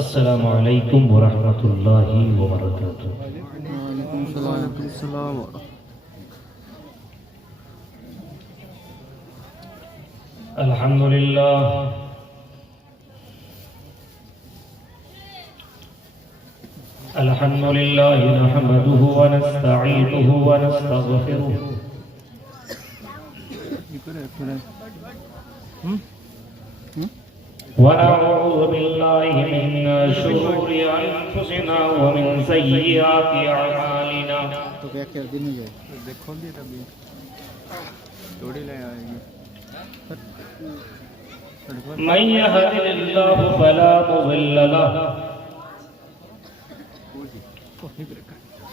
अस्सलामु अलैकुम वरहमतुल्लाहि वबरकातुहू। वालेकुम सलाम। अल्हम्दुलिल्लाह अल्हम्दुलिल्लाहि नहमदुहु व नस्तईनुहु व नस्तगफिरुह व नऊज़ु बिल्लाहि मिन शुरूरि अनफुसिना व मिन सय्यिआति अअमालिना। तो क्या कर दिन में जाए देखो दिए तभी थोड़ी ले आएगी। मन यहदिल्लाहु फला मुज़िल्ल लहु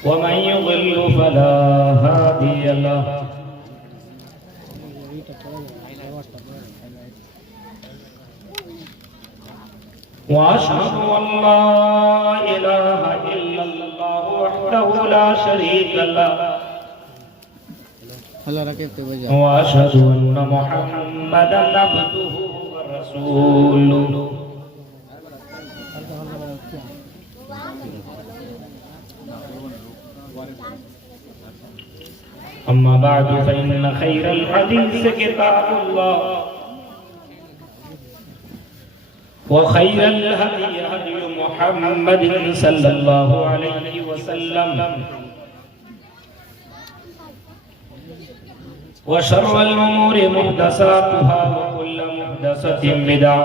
व मन युज़िल्लु फला हादिय लहु। वअशहदु अल्ला इलाहा इल्लल्लाह वहदहु ला शरीका लहु अल्लाह रखे बजा वअशहदु अन्ना मुहम्मदन अब्दुहु व रसूलुहु। अम्मा बअदु फइन्न खैरल हदीस किताबुल्लाह व खैरल हदी हदी मुहम्मदिन सल्लल्लाहु अलैहि वसल्लम व शर्रल उमूरि मुहदसातुहा व कुल्लु मुहदसतिन बिदअह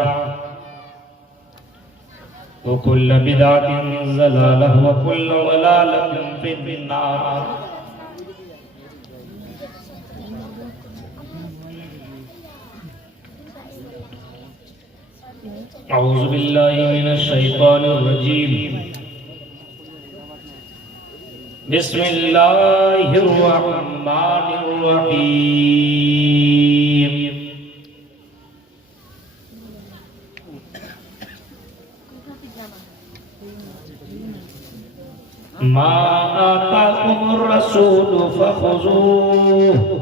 व कुल्लु बिदअतिन ज़लालह व कुल्लु ज़लालतिन फिन्नार। अऊज़ु बिल्लाहि मिनश शैतानिर रजीम। बिस्मिल्लाहिर रहमानिर रहीम। मा आताकुमुर रसूलु फखुज़ूहु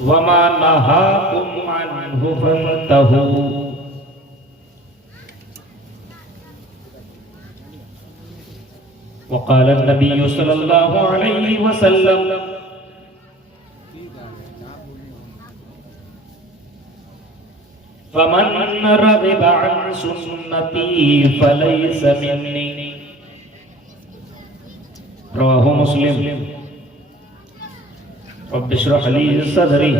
व मा नहाकुम अन्हु फंतहू। वक़ाल नबी सल्लल्लाहु अलैहि वसल्लम फमन रग़िबा अन सुन्नती फलैस मिन्नी। रवाहु मुस्लिम। रब्बि इश्रह ली सदरी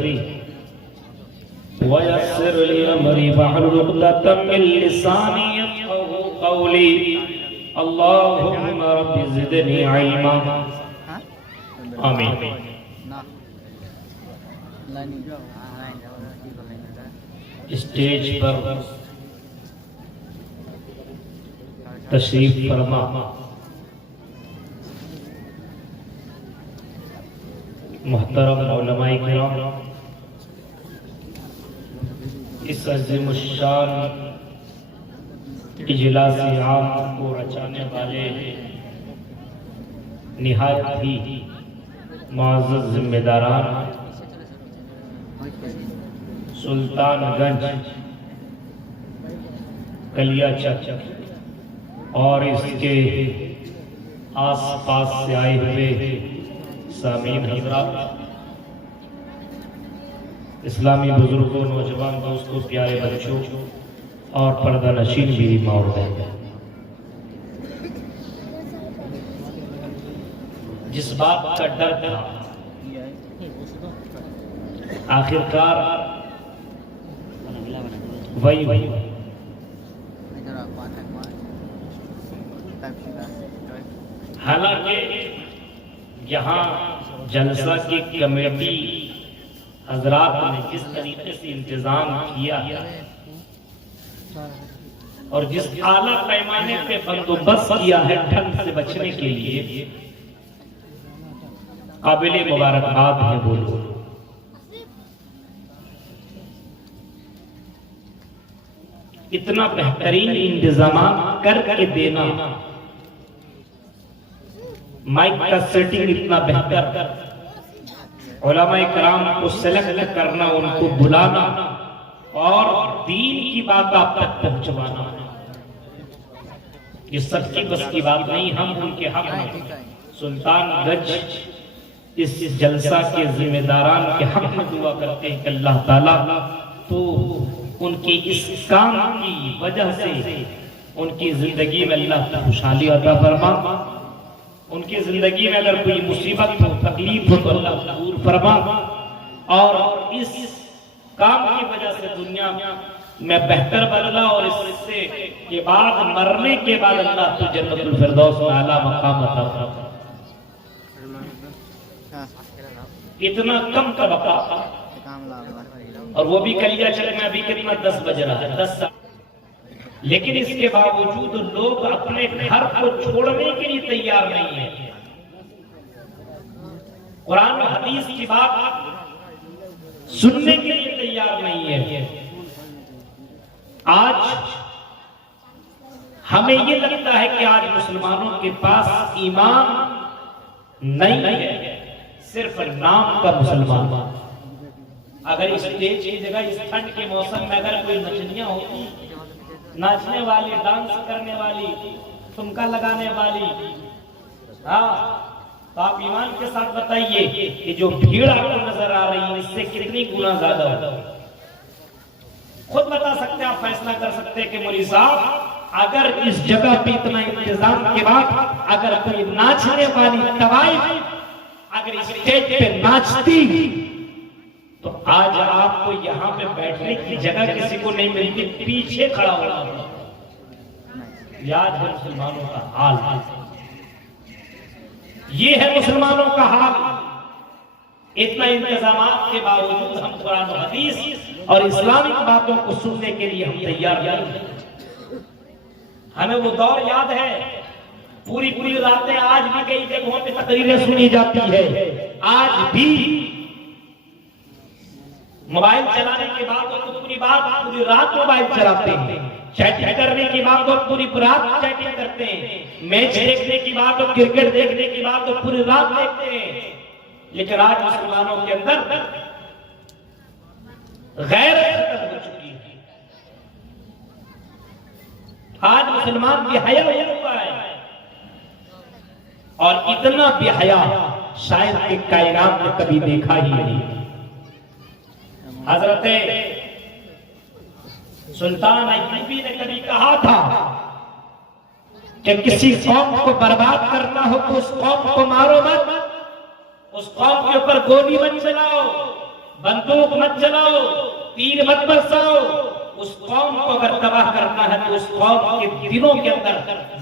व यस्सिर ली अमरी वहलुल उक़दतम मिन लिसानी यफ़क़हू क़ौली। अल्लाहुम्मा रब्बि ज़िदनी इल्मा। आमीन। स्टेज पर तशरीफ फरमा मुहतरम उलमाए किराम, इस अज़ीमुश्शान इजलास आम को रचाने वाले निहायत ही मुअज़्ज़ज़ जिम्मेदारान सुल्तानगंज कलियाचक और इसके आस-पास से आए हुए सामीन हज़रात, इस्लामी बुजुर्गों, नौजवान दोस्तों, प्यारे बच्चों और पर्दा नशीन मेरी माँ और बहन, जिस बात का डर था आखिरकार वही हालांकि यहाँ जलसा की कमेटी हजरात ने जिस तरीके से इंतजाम किया और जिस आला पैमाने पे बंदोबस्त किया है ठंड से बचने के लिए, काबिले मुबारकबाद है। बोलो इतना बेहतरीन इंतजाम करके देना, माइक का सेटिंग इतना बेहतर, उलमाए किराम को सेलेक्ट करना, उनको बुलाना और दीन की बात आप तक पहुंचवाना, ये सबकी बस की बात नहीं। हम उनके हक में सुल्तानगंज इस जलसा के जिम्मेदारान के हक में दुआ करते हैं कि अल्लाह ताला तो उनके इस काम की वजह से उनकी जिंदगी में अल्लाह खुशहाली अता फरमा। उनकी जिंदगी में अगर कोई मुसीबत हो, तकलीफ हो तो अल्लाह दूर फरमा। और इस काम की वजह से दुनिया में बेहतर बदला और इससे के बाद मरने के बाद अल्लाह तो जन्नतुल फिरदौस में आला मकाम अता फरमा। इतना कम तबका, और वो भी कलिया चले में अभी कितना 10 बज रहा है, 10 साल, लेकिन इसके बावजूद लोग अपने घर को छोड़ने के लिए तैयार नहीं है। कुरान और हदीस की बात सुनने के लिए तैयार नहीं है। आज हमें ये लगता है कि आज मुसलमानों के पास ईमान नहीं है, सिर्फ नाम का मुसलमान। अगर स्टेज की जगह इस ठंड के मौसम में अगर कोई नचनियां होती, नाचने वाली, डांस करने वाली, ठुमका लगाने वाली, हाँ, तो आप ईमान के साथ बताइए कि जो भीड़ आपको नजर आ रही है इससे कितनी गुना ज्यादा होगा। खुद बता सकते हैं, आप फैसला कर सकते हैं कि मौलवी साहब अगर इस जगह पे इतना इंतजाम के बाद अगर कोई नाचने वाली तवाइफ अगर स्टेज पे नाचती तो आज आपको यहाँ पे बैठने की जगह किसी को नहीं मिलती, पीछे खड़ा होना। याद है मुसलमानों का हाल, ये है मुसलमानों का हाल। इतना इंतजामात के बावजूद हम कुरान और हदीस और इस्लामिक बातों को सुनने के लिए हम तैयार नहीं। हमें वो दौर याद है, पूरी पूरी रातें आज भी कई जगहों पे तकरीरें सुनी जाती है। आज भी मोबाइल चलाने के बाद तो पूरी रात मोबाइल चलाते हैं, चैटिंग करने की बात तो पूरी रात चैटिंग करते हैं, मैच देखने की बात तो क्रिकेट देखने की बात तो पूरी रात देखते हैं। लेकिन आज मुसलमानों के अंदर गैरत खत्म हो चुकी है। आज मुसलमान बेहया हो चुका है, और इतना बेहया शायद कि कायनात में कभी देखा ही नहीं। हजरत सुल्तान अय्यूबी ने कभी कहा था कि किसी कौम को बर्बाद करना हो तो उस कौम को मारो मत, उस कौम के ऊपर गोली मत चलाओ, बंदूक मत चलाओ, तीर मत बरसाओ। उस कौम को अगर तबाह करना है तो उस कौम के दिलों के अंदर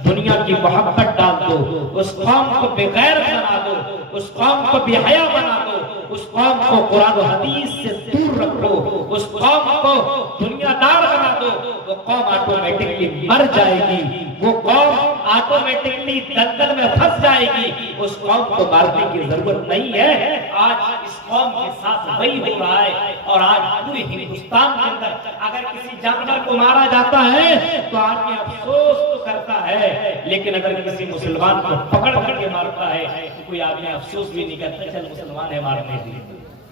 दुनिया की मोहब्बत डाल दो, उस कौम को बेगैर बना दो, उस कौम को बेहया बना दो, उस कौम को कुरान और हदीस से दूर रखो, उस कौम को दुनियादार बना दो। वो कौम ऑटोमेटिकली मर जाएगी, वो कौम ऑटोमेटिकली दलदल में फंस जाएगी। उस कौम को मारने की जरूरत नहीं है। आज इस कौम के साथ वही हो रहा है। और आज पूरे हिंदुस्तान के अंदर अगर किसी जानवर को मारा जाता है तो आदमी अफसोस तो करता है, लेकिन अगर किसी मुसलमान को पकड़ करके मारता है तो कोई आदमी अफसोस भी नहीं करता, चल मुसलमान है मारने के लिए।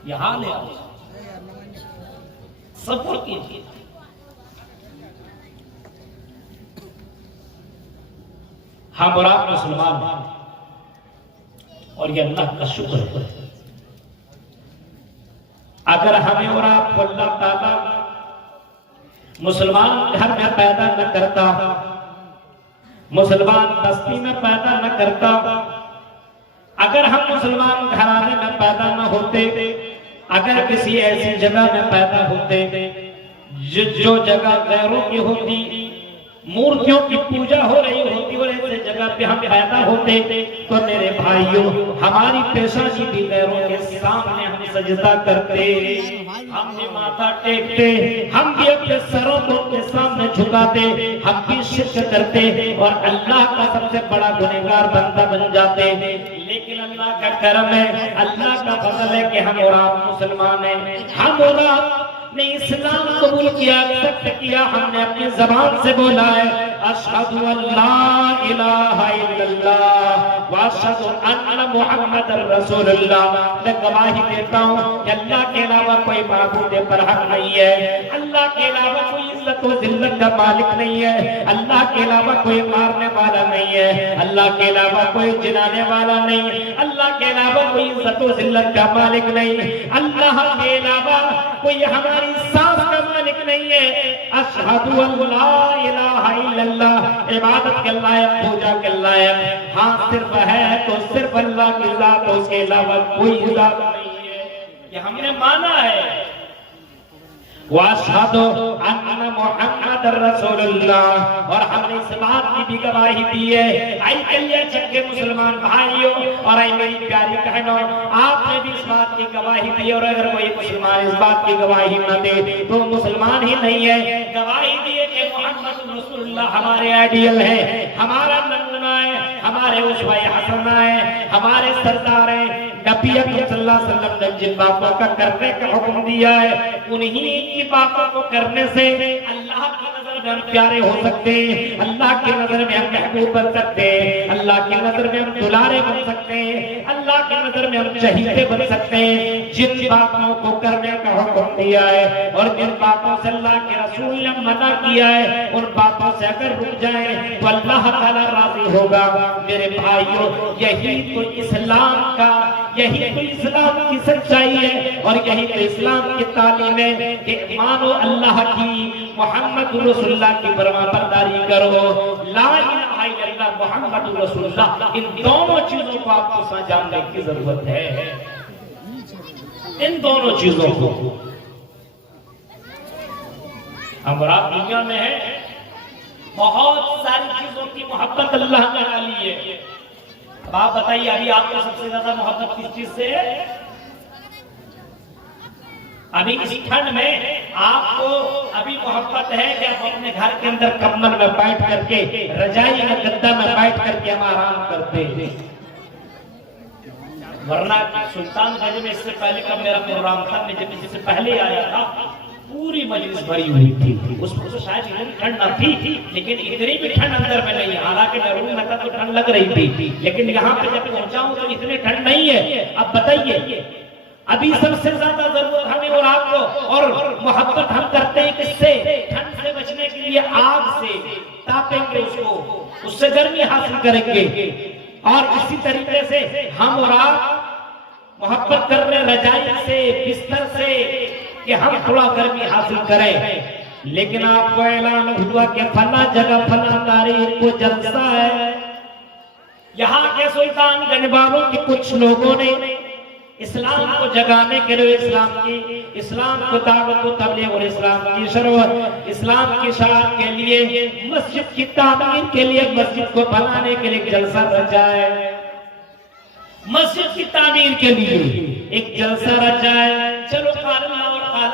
यह हाल है, सब्र कीजिए। हम और आप मुसलमान और ये अल्लाह का शुक्र है। अगर हमें और आपको अल्लाह ताला मुसलमान घर में पैदा न करता, मुसलमान बस्ती में पैदा न करता, अगर हम मुसलमान घराने में पैदा न होते, अगर किसी ऐसी जगह में पैदा होते जो जगह गैरों की होती, मूर्तियों की पूजा हो रही होती और ऐसे जगह पे हम पैदा होते तो मेरे भाइयों हमारी पेशानी भी गैरों के सामने हम सजदा करते, हम भी माथा टेकते, हम भी अपने सरों को उनके सामने झुकाते, हम भी शिर्क करते और अल्लाह का सबसे बड़ा गुनहगार बंदा बन जाते। लेकिन अल्लाह का करम है, अल्लाह का फजल है कि हम और आप मुसलमान हैं। हम और आप ने इस्लाम कबूल किया, एक्सेप्ट किया, हमने अपनी जबान से बोला है अशहदु अल्ला इलाहा इल्लल्लाह व वाशहदु अन्ना मुहम्मदर रसूलुल्लाह, मैं गवाही देता हूँ कि अल्लाह के अलावा कोई माबूद बरहक नहीं है, अल्लाह के अलावा कोई इज्जत व जिल्लत का मालिक नहीं है, अल्लाह के अलावा कोई मारने वाला नहीं है, अल्लाह के अलावा कोई जिलाने वाला नहीं, अल्लाह के अलावा कोई इज्जत व जिल्लत का मालिक नहीं, अल्लाह के अलावा कोई हमारी सांस का मालिक नहीं है। अशहदु अल्ला इलाहा इल्लल्लाह, इबादत के लायक, पूजा के लायक हाँ सिर्फ है तो सिर्फ अल्लाह की जात, उसके अलावा कोई जात नहीं है। ये हमने माना है। वाशहदु अन्ना मुहम्मदर रसूलुल्लाह, और हमने इस बात की भी गवाही दी है। आई कलिया चक्के मुसलमान भाइयों और आई मेरी प्यारी बहनों, आपने भी इस बात की गवाही दी, और अगर कोई मुसलमान इस बात की गवाही न दे तो मुसलमान ही नहीं है। गवाही दी है कि मोहम्मद रसूलुल्लाह हमारे आइडियल है, हमारा नमूना है, हमारे उस्वा हसन है, हमारे सरदार है। नबी अकरम सल्लल्लाहु अलैहि वसल्लम ने जिन बातों का करने का हुक्म दिया है, उन्हीं की बातों को करने से अल्लाह की नजर में हम प्यारे हो सकते हैं, अल्लाह की नजर में हम महबूब बन सकते हैं, अल्लाह की नजर में हम दुलारे बन सकते हैं, अल्लाह की नजर में हम चहीते बन सकते हैं। जिन बातों को करने का हुक्म दिया है और जिन बातों से अल्लाह के रसूल ने मना किया है, उन बातों से अगर रुक जाए तो अल्लाह ताला राजी होगा। मेरे भाइयों, यही तो इस्लाम का, यही तो इस्लाम की सच्चाई है, और यही तो इस्लाम की तालीम है कि मानो अल्लाह की, मोहम्मद रसूलुल्लाह की फरमाबरदारी करो, ला इलाहा इल्लल्लाह मोहम्मद रसूलुल्लाह, इन दोनों चीजों को आपको समझने की जरूरत है, इन दोनों चीजों को। हम रात दुनिया में है, बहुत सारी चीजों की मोहब्बत अल्लाह ने डाली है। अब आप बताइए, अभी आपको सबसे ज्यादा मोहब्बत किस चीज से है? अभी इस ठंड में आपको अभी मोहब्बत है कि आप अपने घर के अंदर कम्बल में बैठ करके, रजाई में गद्दा में बैठ करके हम आराम करते हैं। वरना सुल्तानगंज में इससे पहले का मेरा प्रोग्राम था, मैं जब इससे पहले आया था, पूरी मजलिस भरी हुई थी। उसमें तो शायद इतनी ठंड न थी, लेकिन इतनी भी ठंड अंदर में नहीं। हालांकि मैं रूम में था तो ठंड लग रही थी, लेकिन यहाँ पे जब पहुंचा हूं तो इतनी ठंड नहीं है। अब बताइए, अभी सबसे ज्यादा जरूरत हमें और आपको, और मोहब्बत हम करते हैं किससे? ठंड से बचने के लिए आग से तापेंगे उसको, उससे गर्मी हासिल करेंगे। और इसी तरीके से हम और आप मोहब्बत कर रहे रजाई से, बिस्तर से, कि हम थोड़ा गर्मी हासिल करें। लेकिन आपको ऐलान हुआ कि फला जगह फला तारीख को जलसा है। यहाँ के सुल्तानगंज वालों के कुछ लोगों ने इस्लाम को जगाने के लिए, इस्लाम को दावत व तबलीग और इस्लाम की शरोअत, इस्लाम की शान के लिए, मस्जिद की तामीर के लिए, मस्जिद को बनाने के लिए जलसा रचा है। मस्जिद की तामीर के लिए एक जलसा रचा है। चलो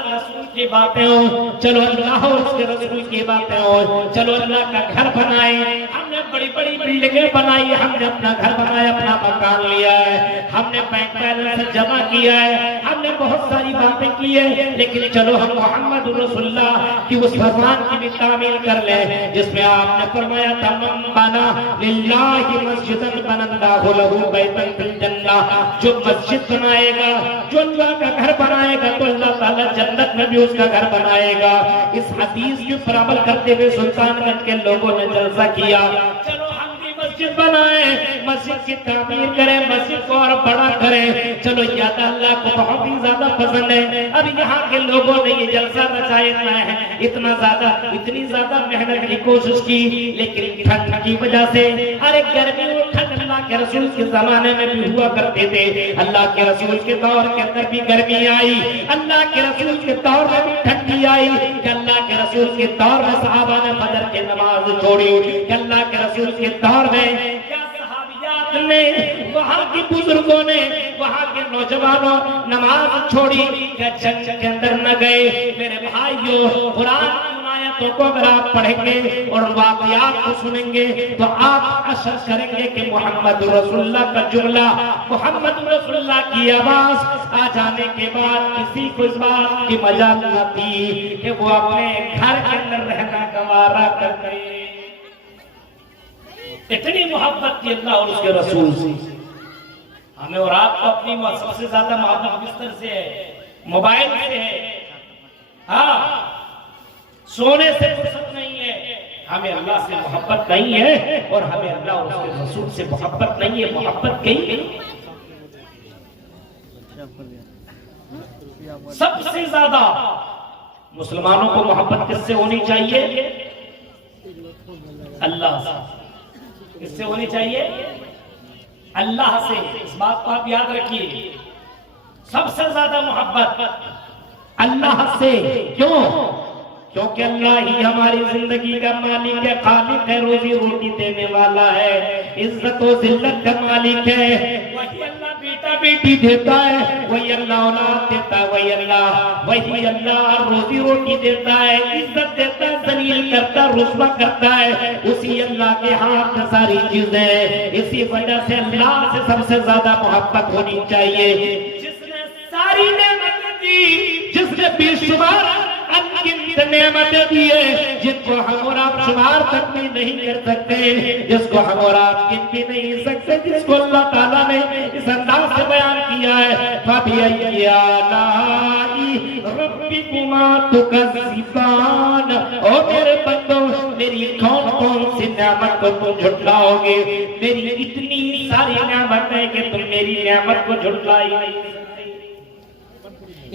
रसूल की बातें हो, चलो अल्लाह और उसके रसूल की बातें हो, चलो अल्लाह का घर बनाए। हमने बड़ी बड़ी बिल्डिंगें बनाई, हमने अपना घर बनाया, अपना मकान लिया है, हमने बैंक बैलेंस जमा किया है, हमने बहुत सारी बातें की है। लेकिन चलो हम मोहम्मद रसूलुल्लाह की उस फरमान की भी तामील कर ले, जिसमें आपने फरमाया था, मन बना लिल्लाहि मस्जिदन बनल्लाहु लहु बैतन फिल जन्नह, जो मस्जिद बनाएगा, जो अल्लाह का घर बनाएगा, तो अल्लाह ताला जन्नत में भी उसका घर बनाएगा। इस हदीस के ऊपर अमल करते हुए सुल्तानगंज के लोगों ने जलसा किया। चलो हम भी मस्जिद बनाए, मस्जिद की तामीर करें, मस्जिद को और बड़ा करें। चलो ये अल्लाह को बहुत ही ज्यादा पसंद है। अब यहाँ के लोगों ने ये जलसा रचाया है, इतना ज्यादा, इतनी ज्यादा मेहनत की कोशिश की, लेकिन ठंड की वजह से, अरे गर्मी और ठंड अल्लाह के रसूल के जमाने में भी हुआ करते थे। अल्लाह के रसूल के दौर के अंदर भी गर्मी आई, अल्लाह के रसूल के दौर में भी ठंडी आई। कि अल्लाह के रसूल के दौर में सहाबा ने फजर की नमाज छोड़ी, कि अल्लाह के रसूल के दौर में क्या सहाबियात ने, वहाँ की बुजुर्गों ने, वहाँ के नौजवानों नमाज छोड़ी, क्या जंग के अंदर न गए। मेरे भाइयों, कुरान तो अगर आप पढ़ेंगे और वाक़यात को सुनेंगे तो आप असर करेंगे कि मोहम्मद रसूलुल्लाह का जुमला, मोहम्मद रसूलुल्लाह की आवाज आ जाने के बाद किसी को इस बात की मजा न आती कि वो अपने घर के अंदर रहना गवारा करते। इतनी मोहब्बत थी अल्लाह और उसके रसूल से। हमें और आपको अपनी सबसे ज्यादा मोहब्बत बिस्तर से है, मोबाइल से है, हाँ, सोने से फुर्सत नहीं है। हमें अल्लाह से मोहब्बत नहीं है और हमें अल्लाह और उसके रसूल से मोहब्बत नहीं है। मोहब्बत कहीं सबसे ज्यादा मुसलमानों को मोहब्बत किससे होनी चाहिए? अल्लाह से। किससे होनी चाहिए? अल्लाह से। इस बात को आप याद रखिए, सबसे ज्यादा मोहब्बत अल्लाह से। क्यों? क्योंकि अल्लाह ही हमारी जिंदगी का मालिक है, खालिक है, रोजी रोटी देने वाला है, इज्जत और जिल्लत का मालिक है। वही अल्लाह बेटा बेटी देता है, वही अल्लाह औलाद देता है, वही अल्लाह रोजी रोटी देता है, इज्जत देता है, जलील करता है, रुस्वा करता है। उसी अल्लाह के हाथ में सारी चीजें। इसी वजह से अल्लाह से सबसे ज्यादा मोहब्बत होनी चाहिए। जिसने सारी नेमतें दी, जिसने बेशुमार अनगिनत नेमतें दी है, जिनको हम और आप शुमार तक भी नहीं कर सकते, जिसको हम और आप गिन भी नहीं सकते, जिसको अल्लाह ताला ने इस अंदाज से बयान किया है, फबिअय्यि आलाइ रब्बिकुमा तुकज़्ज़िबान। ओ मेरे बंदो, मेरी कौन कौन सी नेमत को तुम झुठलाओगे? मेरी इतनी सारी नेमत है कि तुम मेरी नेमत को झुठलाई नहीं।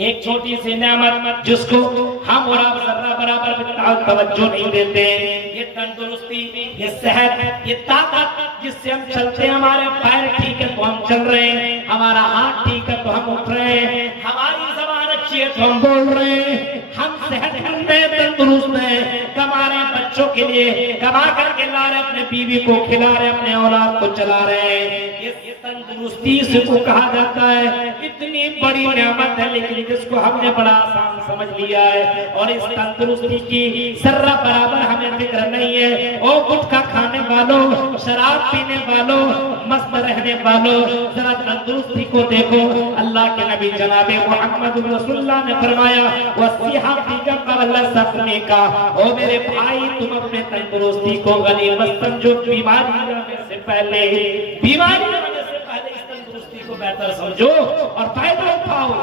एक छोटी सी नेमत जिसको हम और आप जर्रा बराबर भी तवज्जो नहीं देते, ये तंदुरुस्ती, ये सेहत, ये ताकत जिससे हम चलते हैं, हमारे पैर ठीक है तो हम चल रहे हैं, हमारा हाथ ठीक है तो हम उठ रहे हैं, हमारी जबान अच्छी है तो हम बोल रहे हैं, हम सेहतमंद हैं, तंदुरुस्त हैं, हमारे बच्चों के लिए कमा करके ला रहे, अपने बीवी को खिला रहे, अपने औलाद को चला रहे हैं। ये तंदुरुस्ती इसको कहा जाता है। इतनी बड़ी नेमत है, लेकिन जिसको हमने बड़ा आसान समझ लिया है, और इस तंदुरुस्ती की सर्रा बराबर हमें फिक्र नहीं है। ओ गुटखा खाने वालों, शराब पीने वालों, मस्त रहने वालों, जरा तंदुरुस्ती को देखो। अल्लाह के नबी जनाबे मोहम्मद रसूलुल्लाह ने फरमाया, वसीहती का कबल सफने का। ओ मेरे भाई, तुम अपने तंदुरुस्ती को गनीमत समझो। बीमारी आने से पहले, बीमारी आने से पहले इस तंदुरुस्ती को बेहतर समझो और फायदा उठाओ।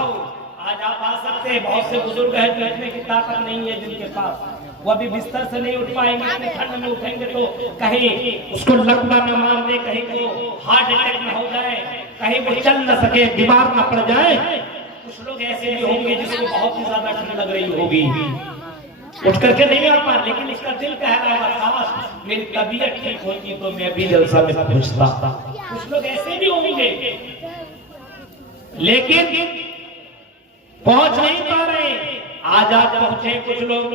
आज आप आ सकते हैं, बहुत से बुजुर्ग हैं जो उठने की ताकत नहीं है, जिनके पास वो अभी बिस्तर से नहीं उठ पाएंगे, इतने ठंड में उठेंगे तो कहीं उसको लकवा न मार दे, कहीं वो हार्ट अटैक न हो जाए, कहीं वो चल न सके, बीमार न पड़ जाए। कुछ लोग ऐसे भी होंगे जिसको बहुत ही ज्यादा ठंड लग रही होगी, उठ करके नहीं आ पा, लेकिन इसका दिल कह रहा है काश मेरी तबीयत ठीक होती तो मैं भी जलसा में पहुंचता। कुछ लोग ऐसे भी होंगे, लेकिन पहुंच नहीं पा रहे। आज आप पहुंचे कुछ लोग।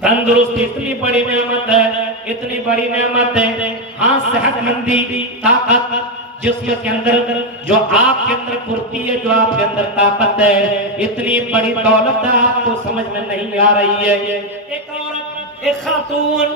तंदुरुस्ती इतनी बड़ी नेमत है, इतनी बड़ी नेमत है। हाँ, सेहतमंदी, ताकत, जिसके अंदर जो आपके अंदर फुर्ती है, जो आपके अंदर ताकत है, इतनी बड़ी दौलत है, आपको समझ में नहीं आ रही है। एक औरत, एक खातून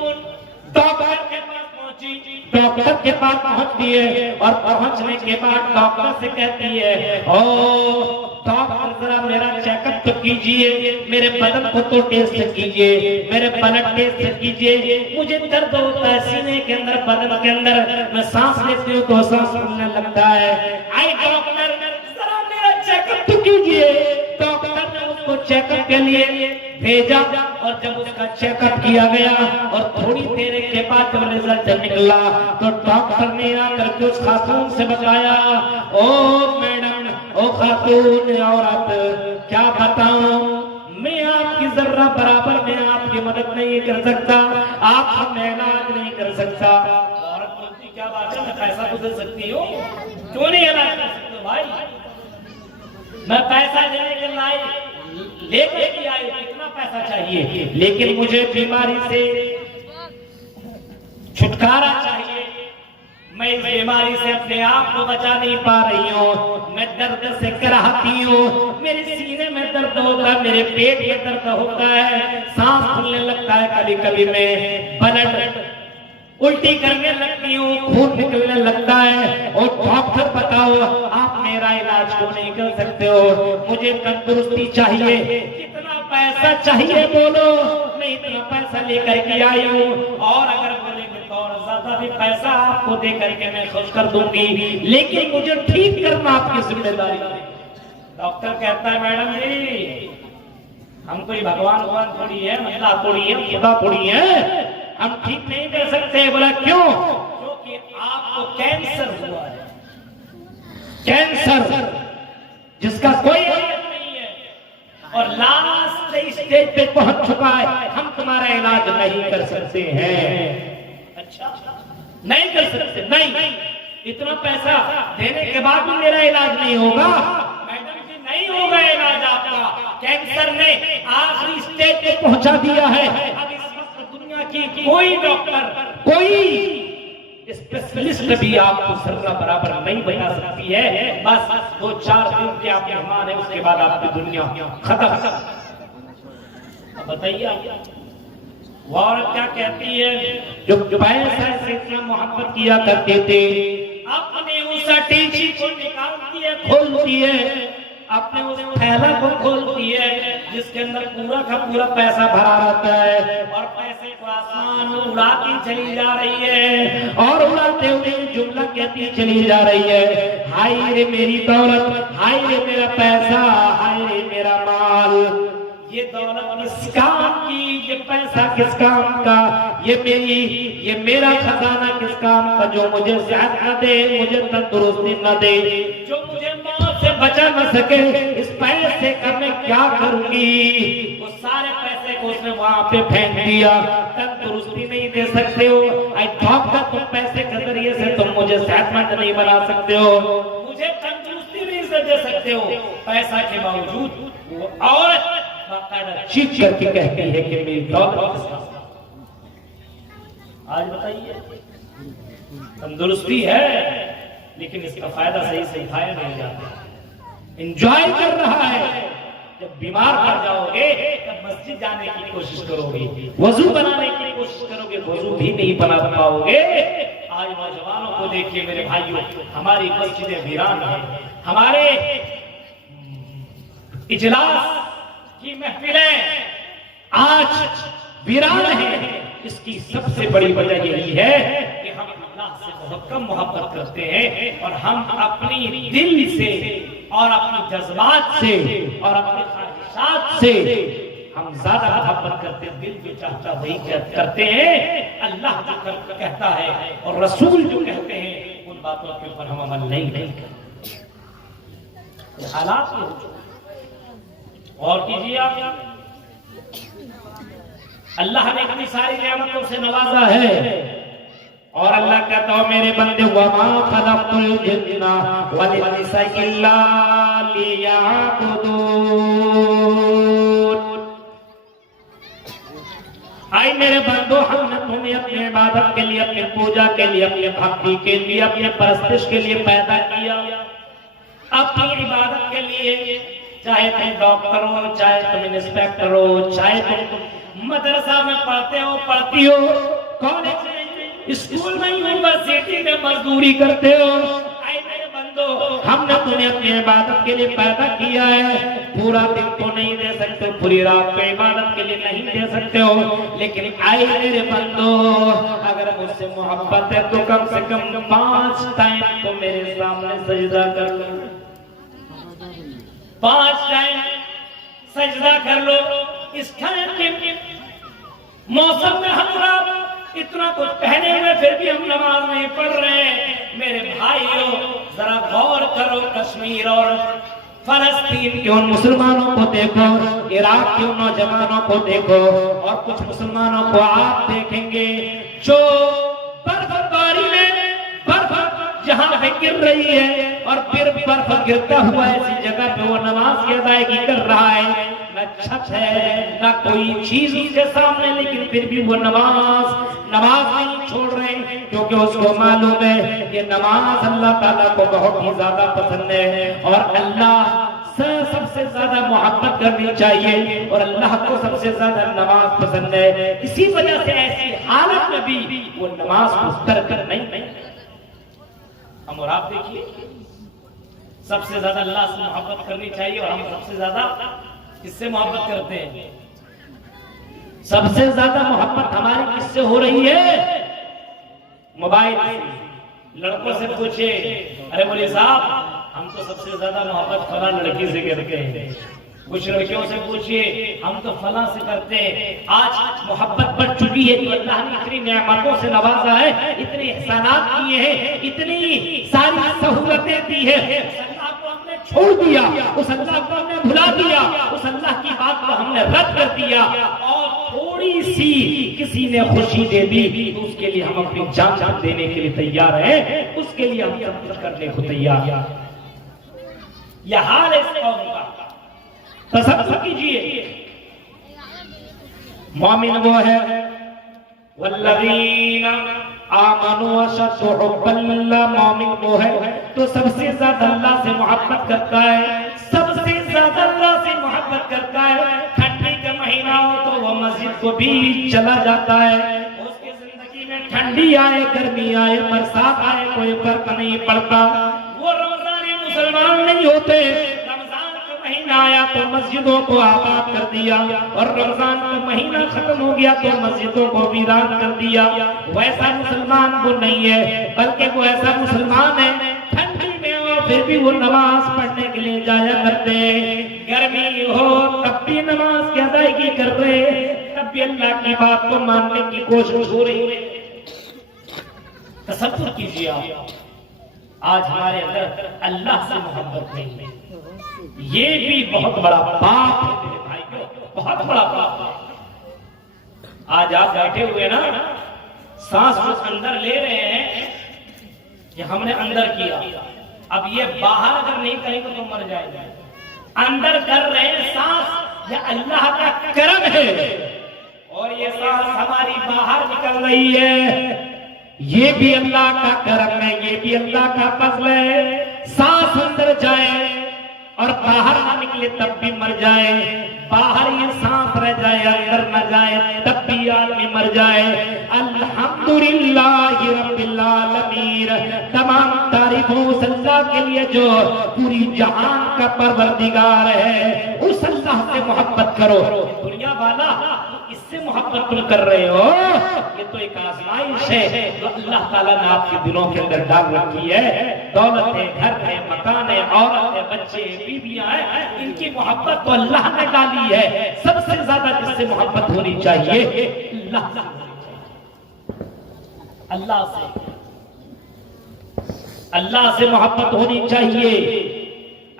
डॉक्टर के पास पहुंची, डॉक्टर के पास पहुंचती है और पहुंचने के बाद डॉक्टर से कहती है, ओ डॉक्टर जरा मेरा चेकअप तो कीजिए, मेरे बदन को तो टेस्ट कीजिए, मेरे ब्लड टेस्ट कीजिए, मुझे दर्द होता है सीने के अंदर, बदन के अंदर, मैं सांस लेती हूँ तो सांस फूलने लगता है। आई डॉक्टर जरा मेरा चेकअप तो कीजिए। डॉक्टर ने उसको चेकअप के लिए भेजा और जब उसका चेकअप किया गया और थोड़ी देर के बाद जब रिजल्ट निकला तो डॉक्टर ने आकर के उस खातून से बताया, ओ मैडम, ओ खातून औरत, क्या बताऊं, मैं आपकी जर्रा बराबर में आपकी मदद नहीं कर सकता, आपका मैं इलाज नहीं कर सकता। औरत बोलती, क्या बात है, मैं पैसा तो दे सकती हूँ, क्यों नहीं इलाज कर सकते भाई, मैं पैसा देने के लायक लेके भी आई, कितना पैसा चाहिए, लेकिन मुझे बीमारी से छुटकारा चाहिए, मैं इस बीमारी से अपने आप को बचा नहीं पा रही हूँ, मैं दर्द से कराहती हूँ, मेरे सीने में दर्द होता है, मेरे पेट में दर्द होता है, सांस फूलने लगता है, कभी कभी मैं ब्लड उल्टी करने लगती हूँ, खून निकलने लगता है, और डॉक्टर बताओ आप मेरा इलाज क्यों नहीं कर सकते हो, मुझे तंदुरुस्ती चाहिए, कितना पैसा चाहिए बोलो, मैं इतना पैसा लेकर के आई हूँ। और अगर बोलेंगे तो और ज्यादा भी पैसा आपको दे करके मैं खुश कर दूंगी, लेकिन मुझे ठीक करना आपकी जिम्मेदारी है। डॉक्टर कहता है मैडम जी हम कोई भगवान थोड़ी है, अल्लाह थोड़ी है, खुदा थोड़ी है, हम ठीक नहीं कर सकते। बोला क्यों? क्योंकि आपको कैंसर हुआ है, कैंसर जिसका कोई इलाज नहीं है और लास्ट स्टेज पे पहुंच चुका है, हम तुम्हारा इलाज नहीं कर सकते हैं। अच्छा नहीं कर सकते? नहीं, इतना पैसा देने के बाद भी मेरा इलाज नहीं होगा? मैडम जी नहीं होगा इलाज आपका, कैंसर ने आखिरी स्टेज पे पहुंचा दिया है। अब इस वक्त दुनिया की कोई डॉक्टर, कोई स्पेशलिस्ट भी आपको सर्रा बराबर नहीं बना सकती है। बस वो 4 दिन के आप मेहमान है, उसके बाद आपकी दुनिया खत्म। अब बताइए वो औरत क्या कहती है? जो पैसा से इतना मोहब्बत किया करते थे, अपने उस अटैची को निकालती है, खोलती है, अपने उस थैला को खोलती है जिसके अंदर पूरा का पूरा पैसा भरा रहता है, और पैसे को आसमान में उड़ाती चली जा रही है, और उड़ाते हुए जुमला कहती चली जा रही है, हाय रे मेरी दौलत, हाय रे मेरा पैसा, हाय रे मेरा माल। ये दौलत किस काम की, ये पैसा किस काम का, ये मेरा खजाना किस काम का, जो मुझे सेहत न दे, मुझे तंदुरुस्ती न दे, जो मुझे मौत से बचा न सके, इस पैसे का मैं क्या करूंगी? वो सारे पैसे को उसने वहां पे फेंक दिया। तंदुरुस्ती नहीं दे सकते हो, आई डॉक्टर तुम पैसे के जरिए से तुम मुझे सेहतमंद नहीं बना सकते हो, मुझे तंदुरुस्ती नहीं दे सकते हो, पैसा के बावजूद वो औरत चीख करके कहती है कि मेरी दौलत। आज बताइए तंदुरुस्ती है लेकिन इसका फायदा सही से उठाया नहीं जाता। एंजॉय कर रहा है, जब बीमार पड़ जाओगे तब मस्जिद जाने की कोशिश करोगे, वजू बनाने की कोशिश करोगे, वजू भी नहीं बना पाओगे। आज नौजवानों को देखिए मेरे भाइयों, हमारी मस्जिदें वीरान है, हमारे इजलास की महफिलें आज वीरान है। इसकी सबसे बड़ी वजह यही है कि हम अल्लाह से बहुत कम मोहब्बत करते हैं, और हम अपनी दिल से और अपनी जज्बात से और अपनी ख्वाहिशात से हम ज्यादा मोहब्बत करते हैं। दिल जो चाहता वही करते हैं, अल्लाह जो कहता है और रसूल जो कहते हैं उन बातों के ऊपर हम अमल नहीं करते। हालात और कीजिए आप, अल्लाह ने इतनी सारी नेमतों से नवाजा है, और अल्लाह कहता है मेरे बंदे वमा खलक़तुल जिन्ना वल इंसा इल्ला लियअबुदून। आई मेरे बंदो, हमने तुम्हें अपनी इबादत के लिए, अपनी पूजा के लिए, अपनी भक्ति के लिए, अपने परस्तिश के लिए पैदा किया। अपनी इबादत के लिए, चाहे तुम डॉक्टर हो, चाहे तुम इंस्पेक्टर हो, चाहे तुम मदरसा में पढ़ते हो, पढ़ती हो, कॉलेज में, स्कूल में, यूनिवर्सिटी में मजदूरी करते हो, आए मेरे बंदो, हमने तुम्हें अपनी इबादत के लिए पैदा किया है। पूरा दिन तो नहीं दे सकते हो, पूरी रात को इबादत के लिए नहीं दे सकते हो, लेकिन आए मेरे बंदो, अगर मुझसे मोहब्बत है तो कम से कम 5 टाइम तो मेरे सामने सजदा कर लो, 5 टाइम सजदा कर लो। इस टाइम के मौसम में हम रात इतना कुछ पहने हुए फिर भी हम नमाज नहीं पढ़ रहे हैं। मेरे भाइयों जरा गौर करो, कश्मीर और फलस्तीन के उन मुसलमानों को देखो, इराक के उन नौजवानों को देखो, और कुछ मुसलमानों को आप देखेंगे जो बर्फबारी में बर्फ जहां पे गिर रही है, और फिर बर्फ गिरता हुआ ऐसी जगह पे वो नमाज की अदायगी कर रहा है, न छत है न कोई चीज उसके सामने, लेकिन फिर भी वो नमाज नहीं छोड़ रहे, क्योंकि उसको मालूम है ये नमाज अल्लाह ताला को बहुत ही ज्यादा पसंद है, और अल्लाह से सबसे ज्यादा मोहब्बत करनी चाहिए, और अल्लाह को सबसे ज्यादा नमाज पसंद है। इसी वजह से ऐसी हालत में भी वो नमाज को तर्क कर नहीं। हम और आप देखिए, सबसे ज्यादा अल्लाह से मोहब्बत करनी चाहिए, और हम सबसे ज्यादा किससे मोहब्बत करते हैं? सबसे ज्यादा मोहब्बत हमारी किससे हो रही है? मोबाइल लड़कों से पूछे, अरे बोले साहब हम तो सबसे ज्यादा मोहब्बत फला लड़की से करते हैं। कुछ लड़कियों से पूछिए, हम तो फला से करते हैं। आज मोहब्बत बढ़ चुकी है कि अल्लाह ने इतनी नेमतों से नवाजा है, इतने एहसानात किए हैं, इतनी सारी सहूलतें दी है। उस अल्लाह को हमने छोड़ दिया, उस अल्लाह को हमने भुला दिया, उस अल्लाह की बात को हमने रद्द कर दिया और थोड़ी सी किसी ने खुशी दे दी तो उसके लिए हम अपनी जान देने के लिए तैयार हैं, उसके लिए हम सब कुछ करने को तैयार हैं। यह हाल है इस कौम का। तसव्वुर कीजिए, मोमिन वो है वल्लज़ीना आमनू अशद्दु हुब्बन लिल्लाह, मोमिन वो है तो सबसे ज्यादा अल्लाह से मोहब्बत करता है, सबसे ज्यादा अल्लाह से मोहब्बत करता है। ठंडी का महीना हो तो वो मस्जिद को भी चला जाता है। उसकी जिंदगी में ठंडी आए, गर्मी आए, बरसात आए, कोई फर्क नहीं पड़ता। वो रोजाने मुसलमान नहीं होते। रमजान का महीना आया तो मस्जिदों को आबाद कर दिया और रमजान का महीना खत्म हो गया तो मस्जिदों को वीरान कर दिया। वैसा मुसलमान वो नहीं है, बल्कि वो ऐसा मुसलमान है ठंडी में हो फिर भी वो नमाज पढ़ने के लिए जाया करते, गर्मी हो तब भी नमाज की अदायगी कर रहे, तब भी अल्लाह की बात को मानने की कोशिश हो रही है। तसव्वुर कीजिए आप, आज हमारे अंदर अल्लाह से मोहब्बत नहीं है। ये भी बहुत बड़ा पाप है मेरे भाइयों, बहुत बड़ा पाप है। आज आप बैठे हुए ना, सांस को अंदर ले रहे हैं, ये हमने अंदर किया, अब ये बाहर अगर नहीं करेंगे तो मर जाएगा। अंदर कर रहे हैं सांस, ये अल्लाह का करम है और ये सांस हमारी बाहर निकल रही है, ये भी अल्लाह का करम है, ये भी अल्लाह का फज़ल है। सांस अंदर जाए और बाहर ना निकले तब भी मर जाए, बाहर ये सांस रह जाए अंदर न जाए तब भी आदमी मर जाए। अल्हम्दुलिल्लाह रब्बिल आलमीन, तमाम तारीफों उस अल्लाह के लिए जो पूरी जहान का परवरदिगार है। उस अल्लाह से मोहब्बत करो। दुनिया वाला इससे मोहब्बत तुम कर रहे हो, ये तो एक आजमाइश है जो अल्लाह ताला ने आपके दिलों के अंदर डाल रखी है। दौलत है, घर है, मकान है, औरत है, बच्चे, बीवियां हैं, इनकी मोहब्बत तो अल्लाह ने डाली है। सबसे ज्यादा जिससे मोहब्बत होनी चाहिए अल्लाह से, अल्लाह से, अल्लाह से मोहब्बत होनी चाहिए।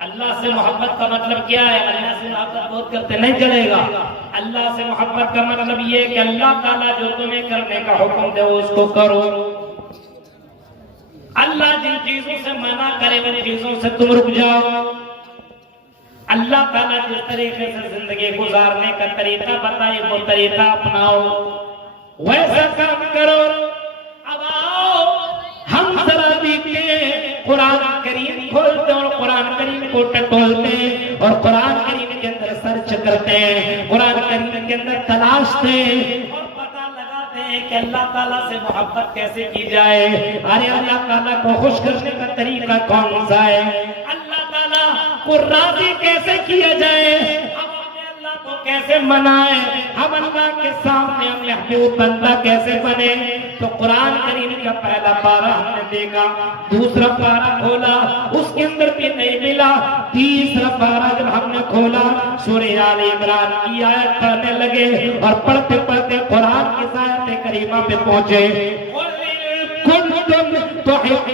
अल्लाह से मोहब्बत का मतलब क्या है? अल्लाह से मोहब्बत बहुत करते नहीं चलेगा। अल्लाह से मोहब्बत का मतलब ये है कि अल्लाह ताला जो तुम्हें करने का हुक्म दे उसको करो। अल्लाह जिन चीजों से मना करे उन चीजों से तुम रुक जाओ। अल्लाह ताला जिस तरीके से जिंदगी गुजारने का तरीका बताए वो तरीका अपनाओ, वैसा काम करो। अब आओ हम जरा देखते कुरान करीम खोलते और कुरान करीम को टटोलते हैं और कुरान करीम के अंदर सर्च करते हैं, कुरान करीम के अंदर तलाशते हैं और पता लगाते हैं कि अल्लाह ताला से मोहब्बत कैसे की जाए। अरे अल्लाह ताला को खुश करने का तरीका कौन सा है? अल्लाह ताला को राजी कैसे किया जाए? अल्लाह को कैसे मनाए? हम अल्लाह के सामने हम महबूब बंदा कैसे बने? तो कुरान करीम का पहला पारा हमने देखा, दूसरा पारा खोला उसके अंदर भी नहीं मिला, तीसरा पारा जब हमने खोला सूरह आल इमरान की आयत पढ़ने लगे और पढ़ते पढ़ते कुरान की आयत करीमा पे पहुंचे। कुंतुम तुहिब्बूनल्लाह,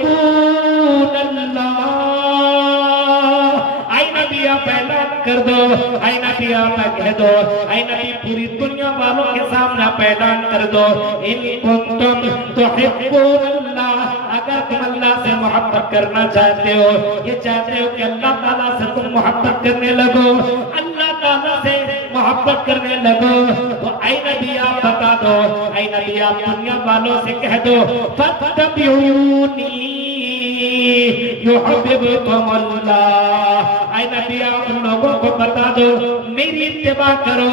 आई नबी आप ऐलान कर दो, आई नबी आप कह दो, आई नबी पूरी दुनिया वालों के सामने आप ऐलान कर दो, इन कुंतुम तुहिब्बूनल्लाह, अगर तुम अल्लाह से मोहब्बत करना चाहते हो, ये चाहते हो कि अल्लाह ताला से तुम मोहब्बत करने लगो, अल्लाह ताला से मोहब्बत करने लगो, तो आई नबी आप बता दो, आई नबी आप दुनिया वालों से कह दो, फत्तबिऊनी युहिब्बुकुमुल्लाह, आई नबी आप लोगों को बता दो मेरी इत्तिबा करो,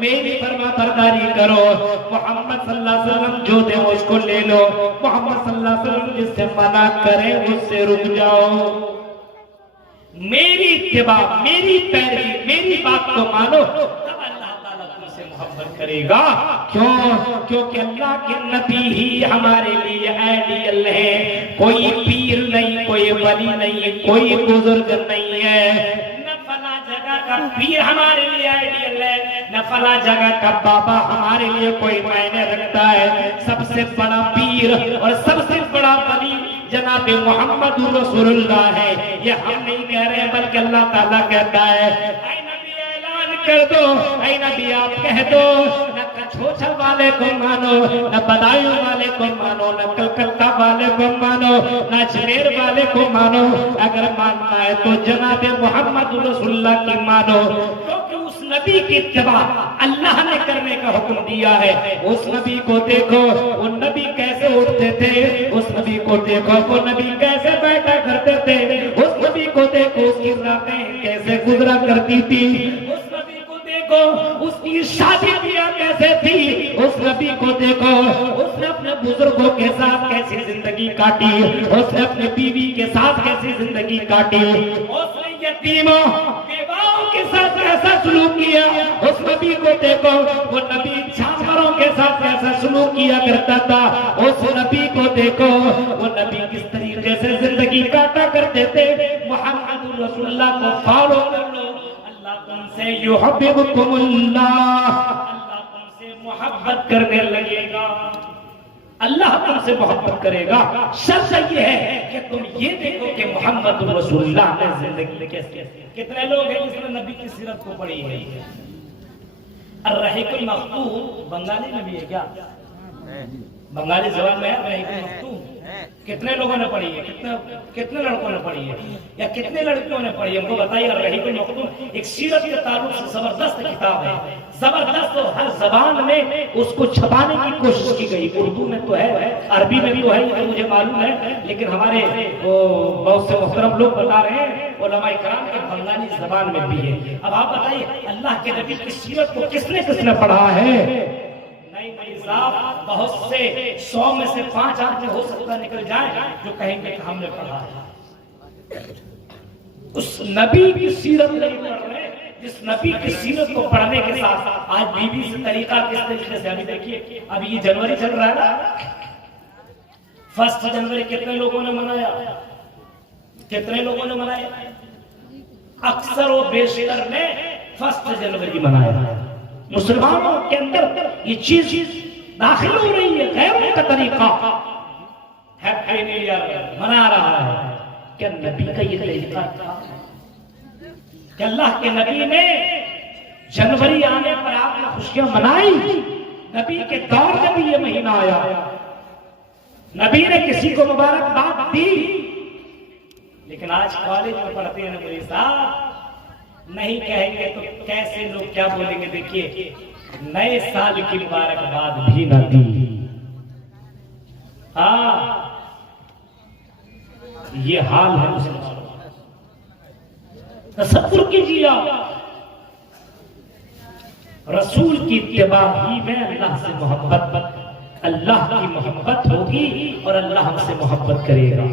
मेरी फरमाबरदारी करो। मोहम्मद सल्लल्लाहु अलैहि वसल्लम जो दे उसको ले लो, मोहम्मद सल्लल्लाहु अलैहि वसल्लम जिससे मना करे उससे रुक जाओ। मेरी इत्तिबा, मेरी पैरवी, मेरी बात को मानो, तब अल्लाह ताला तुमसे मोहब्बत मोहब्बत करेगा। क्यों? क्योंकि अल्लाह के नबी ही हमारे लिए आइडियल है। कोई पीर नहीं, कोई वली नहीं, कोई बुजुर्ग नहीं है। न फला जगह का पीर हमारे लिए आइडियल है, न फला जगह का बाबा हमारे लिए कोई मायने रखता है। सबसे बड़ा पीर और सबसे बड़ा वली जनाब मोहम्मद रसूलुल्लाह है। ये हम नहीं कह रहे हैं, बल्कि अल्लाह ताला कहता है, ऐ नबी ऐलान कर दो, ऐ नबी आप कह दो, न कछोछल वाले को मानो, न बदायूं वाले को मानो, न कलकत्ता वाले को मानो, न अजमेर वाले को मानो। अगर मानना है तो जनाब मोहम्मद रसूलुल्लाह की मानो, क्योंकि उस नबी की इत्तिबा अल्लाह ने करने का हुक्म दिया है। उस नबी को देखो, वो नबी कैसे उठते थे, उस नबी को देखो, वो नबी कैसे बैठा करते थे, उस नबी को देखो, उसकी रातें कैसे गुजरा करती थी, उस नबी को देखो, उसकी शादी ब्याह कैसे थी, उस नबी को देखो, उसने अपने बुजुर्गों के साथ कैसी जिंदगी काटी, उसने अपनी बीवी के साथ कैसी जिंदगी काटी, उसने यतीमों बेवाओं के साथ कैसा सलूक किया। उस नबी को देखो, वो नबी जानवरों के साथ कैसा सलूक किया करता था। उस नबी को देखो, वो नबी किस तरीके से जिंदगी काटा करते थे। मोहम्मद रसूलुल्लाह को फॉलो कर लो, अल्लाह तुमसे युहिब्बुकुमुल्लाह, अल्लाह तुमसे मोहब्बत करने लगेगा, अल्लाह तुमसे मोहब्बत करेगा। शर्त ये है कि तुम ये देखो कि मोहम्मद रसूलुल्लाह ने जिंदगी कैसे। कितने लोग हैं जिसने नबी की सीरत को पढ़ी है? अर्रहीकुल मख्तूम बंगाली नबी है क्या? बंगाली जबान में है अर्रहीकुल मख्तूम। कितने लोगों ने पढ़ी है? कितने लड़कों ने पढ़ी है या कितने लड़कियों ने पढ़ी है? हमको बताइए। अर्रहीकुल मख्तूम एक सीरत के ताल्लुक से जबरदस्त किताब है, जबरदस्त। और हर जबान में उसको छपाने की कोशिश की गई। उर्दू में तो है, अरबी में तो है, ये मुझे मालूम है, लेकिन हमारे बहुत से मुहतरम लोग बता रहे हैं उलमाए किराम के बंगाली जबान में भी है। अब आप बताइए, अल्लाह के नबी की सीरत को किसने किसने पढ़ा है? नहीं साहब, बहुत से 100 में से 5 आदमी हो सकता निकल जाए जो कहेंगे कि हमने पढ़ा है। उस नबी की सीरत नहीं पढ़ रहे। जिस नबी की सीरत को पढ़ने के साथ आज बीवी से तरीका किस तरीके से, अभी देखिए, अभी ये जनवरी चल रहा है ना, 1 जनवरी कितने लोगों ने मनाया? कितने लोगों ने मनाया? अक्सर और बेशतर ने 1 जनवरी मनाया। मुसलमानों के अंदर ये चीज दाखिल हो रही है, गैरों का तरीका हैप्पी न्यू ईयर मना रहा है। क्या नबी का ये तरीका था? कि अल्लाह के नबी ने जनवरी आने पर आपने खुशियां मनाई? नबी के दौर में भी ये महीना आया, नबी ने किसी को मुबारकबाद दी। लेकिन आज कॉलेज में पढ़ते हैं नबी साहब, नहीं कहेंगे तो कैसे लोग क्या बोलेंगे? देखिए, नए साल की मुबारकबाद भी न दी। हाँ, ये हाल है मुसलमानों का। तसव्वुर कीजिए, रसूल की इत्तिबा ही में अल्लाह से मोहब्बत, अल्लाह की मोहब्बत होगी और अल्लाह हमसे मोहब्बत करेगा।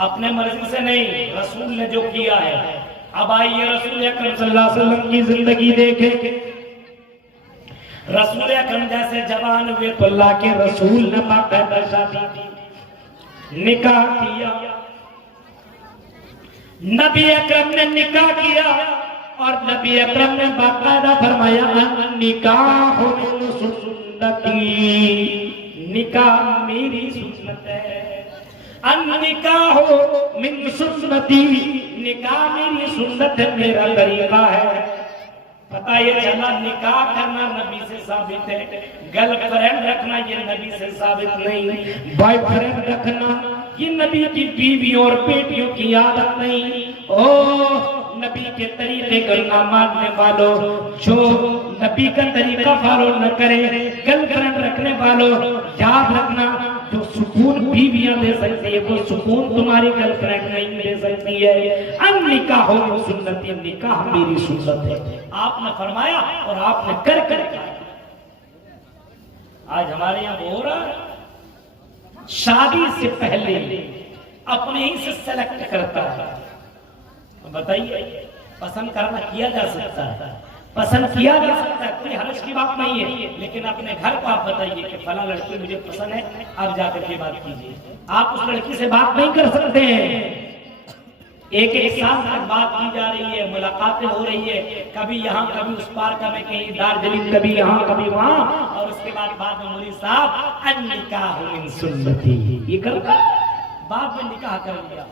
अपने मर्जी से नहीं, रसूल ने जो किया है। अब आइए रसूल अकरम सल्लल्लाहु अलैहि वसल्लम की जिंदगी देखें। रसूल अकरम जैसे जवान हुए तो अल्लाह के रसूल ने बाकायदा शादी निकाह किया। नबी अकरम ने निकाह किया और नबी अकरम ने बाकायदा फरमाया, निकाह सुन्नती, निकाह मेरी सुन्नत है। निकाह मिन सुन्नती, निकाह मेरी सुन्नत है, मेरा तरीका है। पता ये चला, निकाह करना नबी से साबित है, गर्लफ्रेंड रखना ये नबी से साबित नहीं, बॉयफ्रेंड रखना ये नबी की बीवियों और बेटियों की आदत नहीं। ओ नबी के तरीके को ना मानने वालों, जो नबी का तरीका फॉलो न करे, गर्लफ्रेंड रखने वालों, याद रखना, जो सुकून बीवियां दे सकती है वो सुकून तुम्हारी गर्लफ्रेंड नहीं दे सकती है। निकाह हो सुन्नती, निकाह मेरी सुन्नत है, आपने फरमाया और आपने कर कर। आज हमारे यहाँ हो रहा है, शादी से पहले अपने ही से सेलेक्ट करता है। बताइए, पसंद करना किया जा सकता है, पसंद किया जा सकता है, कोई हर्ज की बात नहीं है, लेकिन अपने घर को आप बताइए कि फला लड़की मुझे पसंद है, आप जाकर के बात कीजिए। आप उस लड़की से बात नहीं कर सकते हैं। एक साल तक बात की जा रही है, मुलाकातें हो रही है, कभी यहाँ कभी उस पार, कभी कहीं दार्जिलिंग, कभी यहाँ कभी वहाँ, और उसके बाद में मौलवी साहब अन-निकाह मिन सुन्नती, ये करता बाद में निकाह कर लिया।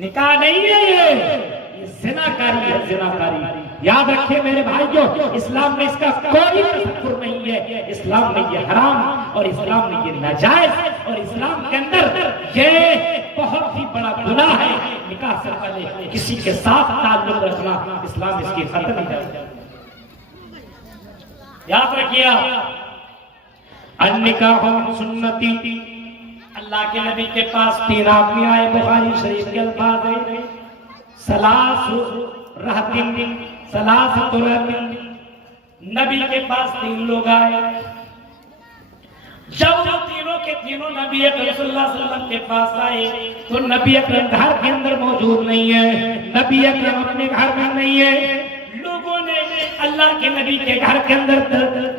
निकाह नहीं है ये ज़िनाकारी है, ज़िनाकारी। याद रखिए मेरे भाइयों, इस्लाम में इसका कोई तस्वुर नहीं है। इस्लाम में ये हराम और इस्लाम में ये नाजायज और इस्लाम के अंदर ये बहुत ही बड़ा गुनाह है। निकाह से पहले किसी के साथ ताल्लुक रखना, इस्लाम इसकी खत्म नहीं करता। याद रखिए अन-निकाह सुन्नती। अल्लाह के नबी के पास 3 आदमी आए, बुखारी शरीफ के अल्फाज है, सलासु रहतिन सलासतु रहतिन। नबी के पास 3 लोग आए। जब वो तीनों के तीनों नबी अकरम सल्लल्लाहु अलैहि वसल्लम के पास आए तो नबी अकरम घर के अंदर मौजूद नहीं है, नबी अकरम अपने घर में नहीं है। लोगों ने अल्लाह के नबी के घर के अंदर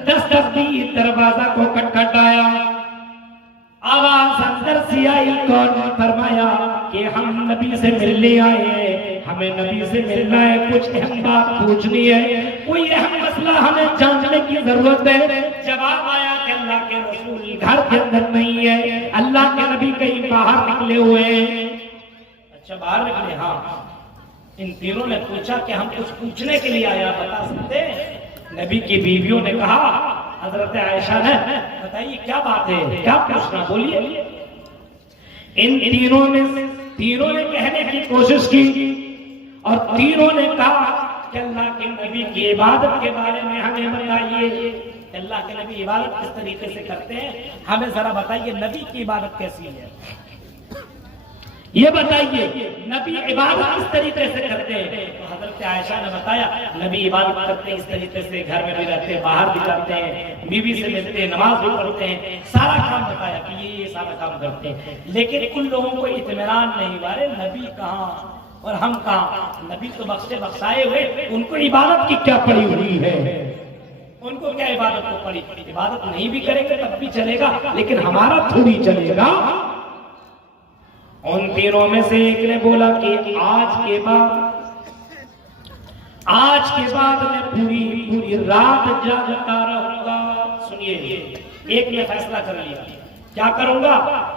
दस्तक दी, दरवाजा को खटखटाया, आवाज अंदर से आई, कौन? फरमाया कि हम नबी से मिलने आए हैं, हमें नबी से मिलना है, कुछ अहम बात पूछनी है, कोई अहम मसला हमें जानने की जरूरत है। जवाब आया कि अल्लाह के रसूल घर के अंदर नहीं है, अल्लाह के नबी कहीं बाहर निकले हुए हैं। अच्छा, बाहर निकले? हाँ। इन तीनों ने पूछा कि हम कुछ पूछने के लिए आया, बता सकते हैं? नबी की बीवियों ने कहा, हजरत आयशा ने, बताइए क्या बात है, क्या पूछना, बोलिए। इन तीनों ने कहने की कोशिश की और तीनों ने कहा कि अल्लाह के नबी की इबादत के बारे में हमें बताइए। अल्लाह के नबी इबादत किस तरीके से करते हैं, हमें जरा बताइए, नबी की इबादत कैसी है, ये बताइए, नबी इबादत किस तरीके से करते हैं। तो हजरत आयशा ने बताया, नबी इबादत करते हैं इस तरीके से, घर में भी रहते हैं, बाहर भी जाते हैं, बीवी से मिलते हैं, नमाज भी पढ़ते हैं, सारा काम बताया कि ये सारा काम करते हैं। लेकिन उन लोगों को इत्मीनान नहीं हुआ, नबी कहाँ और हम कहाँ? नबी तो बख्शे बख्शाए हुए, उनको इबादत की क्या पड़ी हुई है? उनको क्या इबादत को पड़ी? इबादत नहीं भी करेंगे तब भी चलेगा, लेकिन हमारा थोड़ी चलेगा। उन तीनों में से एक ने बोला कि आज के बाद मैं पूरी रात जागता रहूंगा। सुनिए, एक ने फैसला कर लिया, क्या करूंगा?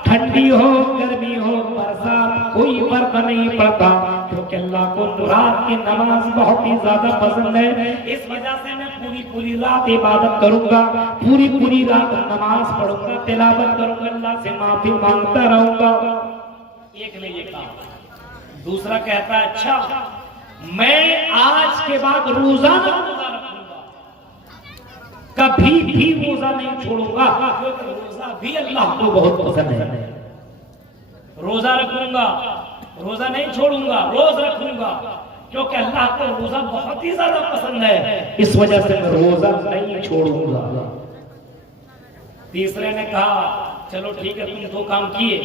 ठंडी हो, गर्मी हो, बरसात, कोई फर्क नहीं पड़ता, क्योंकि अल्लाह को रात की नमाज बहुत ही ज्यादा पसंद है। इस वजह से मैं पूरी रात इबादत करूंगा, पूरी रात नमाज पढ़ूंगा, तिलावत करूंगा, अल्लाह से माफी मांगता रहूंगा। एक ने ये कहा। दूसरा कहता है, अच्छा मैं आज के बाद रोजाना रोजा रखूंगा, कभी भी रोजा नहीं छोड़ूंगा, क्योंकि रोजा भी अल्लाह को बहुत पसंद है। रोजा रखूंगा, रोजा नहीं छोड़ूंगा, रोज रखूंगा, क्योंकि अल्लाह को रोजा बहुत ही ज्यादा पसंद है, इस वजह से मैं रोजा नहीं छोड़ूंगा। तीसरे ने कहा, चलो ठीक है, तुम 2 काम किए।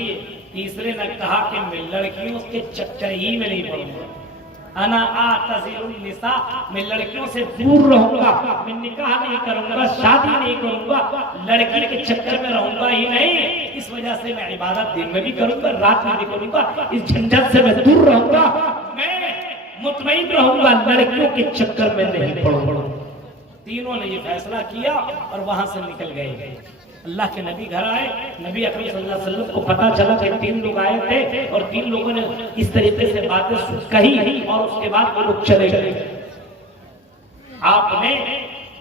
तीसरे ने कहा कि मैं लड़कियों के चक्कर ही में नहीं पड़ूंगा, अना आतज़िरुन निसा, मैं लड़कियों से दूर रहूंगा, मैं निकाह नहीं करूंगा, शादी नहीं करूंगा, लड़की के चक्कर में रहूंगा ही नहीं। इस वजह से मैं इबादत दिन में भी करूंगा, रात में भी करूंगा, इस झंझट से मैं दूर रहूंगा, मैं मुतमईन रहूंगा, लड़कियों के चक्कर में नहीं पड़ूंगा। तीनों ने ये फैसला किया और वहां से निकल गए। अल्लाह के नबी घर आए, नबी अकरम सल्लल्लाहु अलैहि वसल्लम को पता चला कि 3 लोग आए थे और 3 लोगों ने इस तरीके से बातें कही और उसके बाद वो लोग चले गए। आपने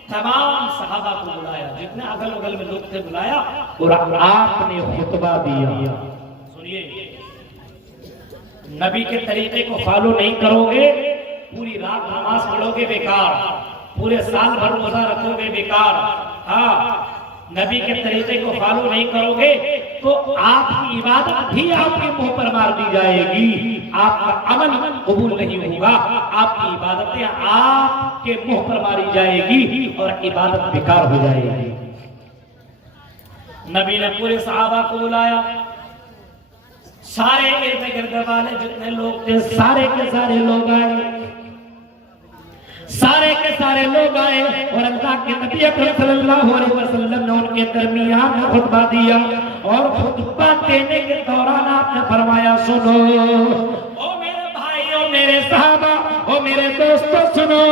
तमाम सहाबा को बुलाया, जितने अगल बगल में लोग थे बुलाया और आपने खुतबा दिया। सुनिए, नबी के तरीके को फॉलो नहीं करोगे, पूरी रात नमाज पढ़ोगे बेकार, पूरे साल भर रोजा रखोगे बेकार। हाँ, नबी के तरीके को फॉलो नहीं करोगे तो आपकी इबादत भी आपके मुंह पर मार दी जाएगी, आपका अमल कबूल नहीं होगा, आपकी इबादतें आपके मुंह पर मारी जाएगी और इबादत बेकार हो जाएगी। नबी ने पूरे सहाबा को बुलाया, सारे इर्द गिर्द वाले जितने लोग थे सारे के सारे लोग आए। सारे के सारे लोग आए और अल्लाह के नबी अकरम सल्लल्लाहु अलैहि वसल्लम ने उनके दरमियान में खुतबा दिया और खुतबा देने के दौरान आपने फरमाया, सुनो ओ मेरे भाई, ओ मेरे सहाबा, ओ मेरे दोस्तों, सुनो,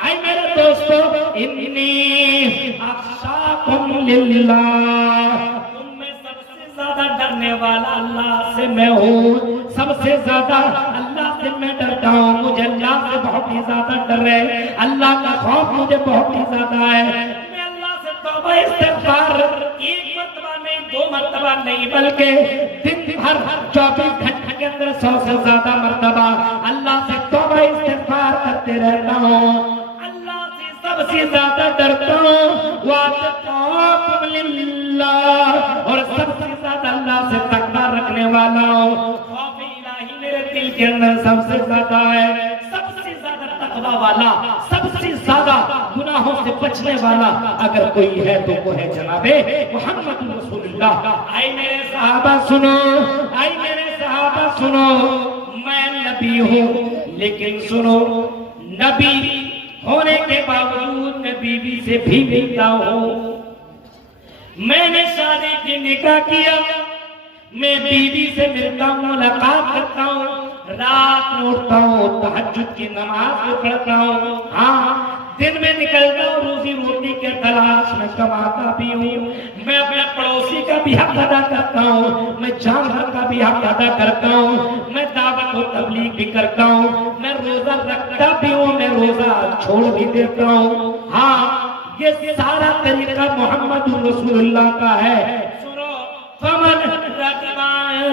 आई मेरे दोस्तों, इन्नी अख्शाकुम लिल्लाह, तुम में सबसे ज्यादा डरने वाला अल्लाह से मैं हूँ, सबसे ज्यादा अल्लाह से मैं डरता हूँ, मुझे अल्लाह से बहुत ही ज्यादा डर है, अल्लाह का खौफ मुझे बहुत ही ज्यादा है। मैं अल्लाह से तौबा इस्तिग़फ़ार एक मर्तबा नहीं, दो मर्तबा नहीं, बल्कि दिन भर 24 घंटे के अंदर 100 से ज्यादा मर्तबा अल्लाह से तौबा इस्तिग़फ़ार करते रहता हूँ, अल्लाह से सबसे ज्यादा डरता हूँ, वातक़ाकुम लिल्लाह, और सबसे ज्यादा अल्लाह से तक़वा रखने वाला हूँ। मेरे दिल के अंदर सबसे ज्यादा है, सबसे ज्यादा तकवा वाला, सबसे ज्यादा गुनाहों से बचने वाला अगर कोई है तो वो है जनाबे मुहम्मद रसूलुल्लाह। आई मेरे सहाबा सुनो, आई मेरे सहाबा सुनो, मैं नबी हूँ, लेकिन सुनो, नबी होने के बावजूद मैं बीवी से भी मिलता हूँ, मैंने शादी की निकाह किया, मैं बीवी से मिलता हूँ, मुलाकात करता हूँ, रात में उठता हूँ, तहज्जुद की नमाज में पढ़ता हूँ, हाँ, दिन में निकलता हूँ, रोजी रोटी के तलाश में कमाता भी हूँ, मैं अपने पड़ोसी का भी हक अदा करता हूँ, मैं जानवर का भी हक अदा करता हूँ, मैं दावत और तबलीग भी करता हूँ, मैं रोजा रखता भी हूँ, मैं रोजा छोड़ भी देता हूँ, हाँ, ये सारा तरीका मोहम्मद रसूलुल्लाह का है। फमन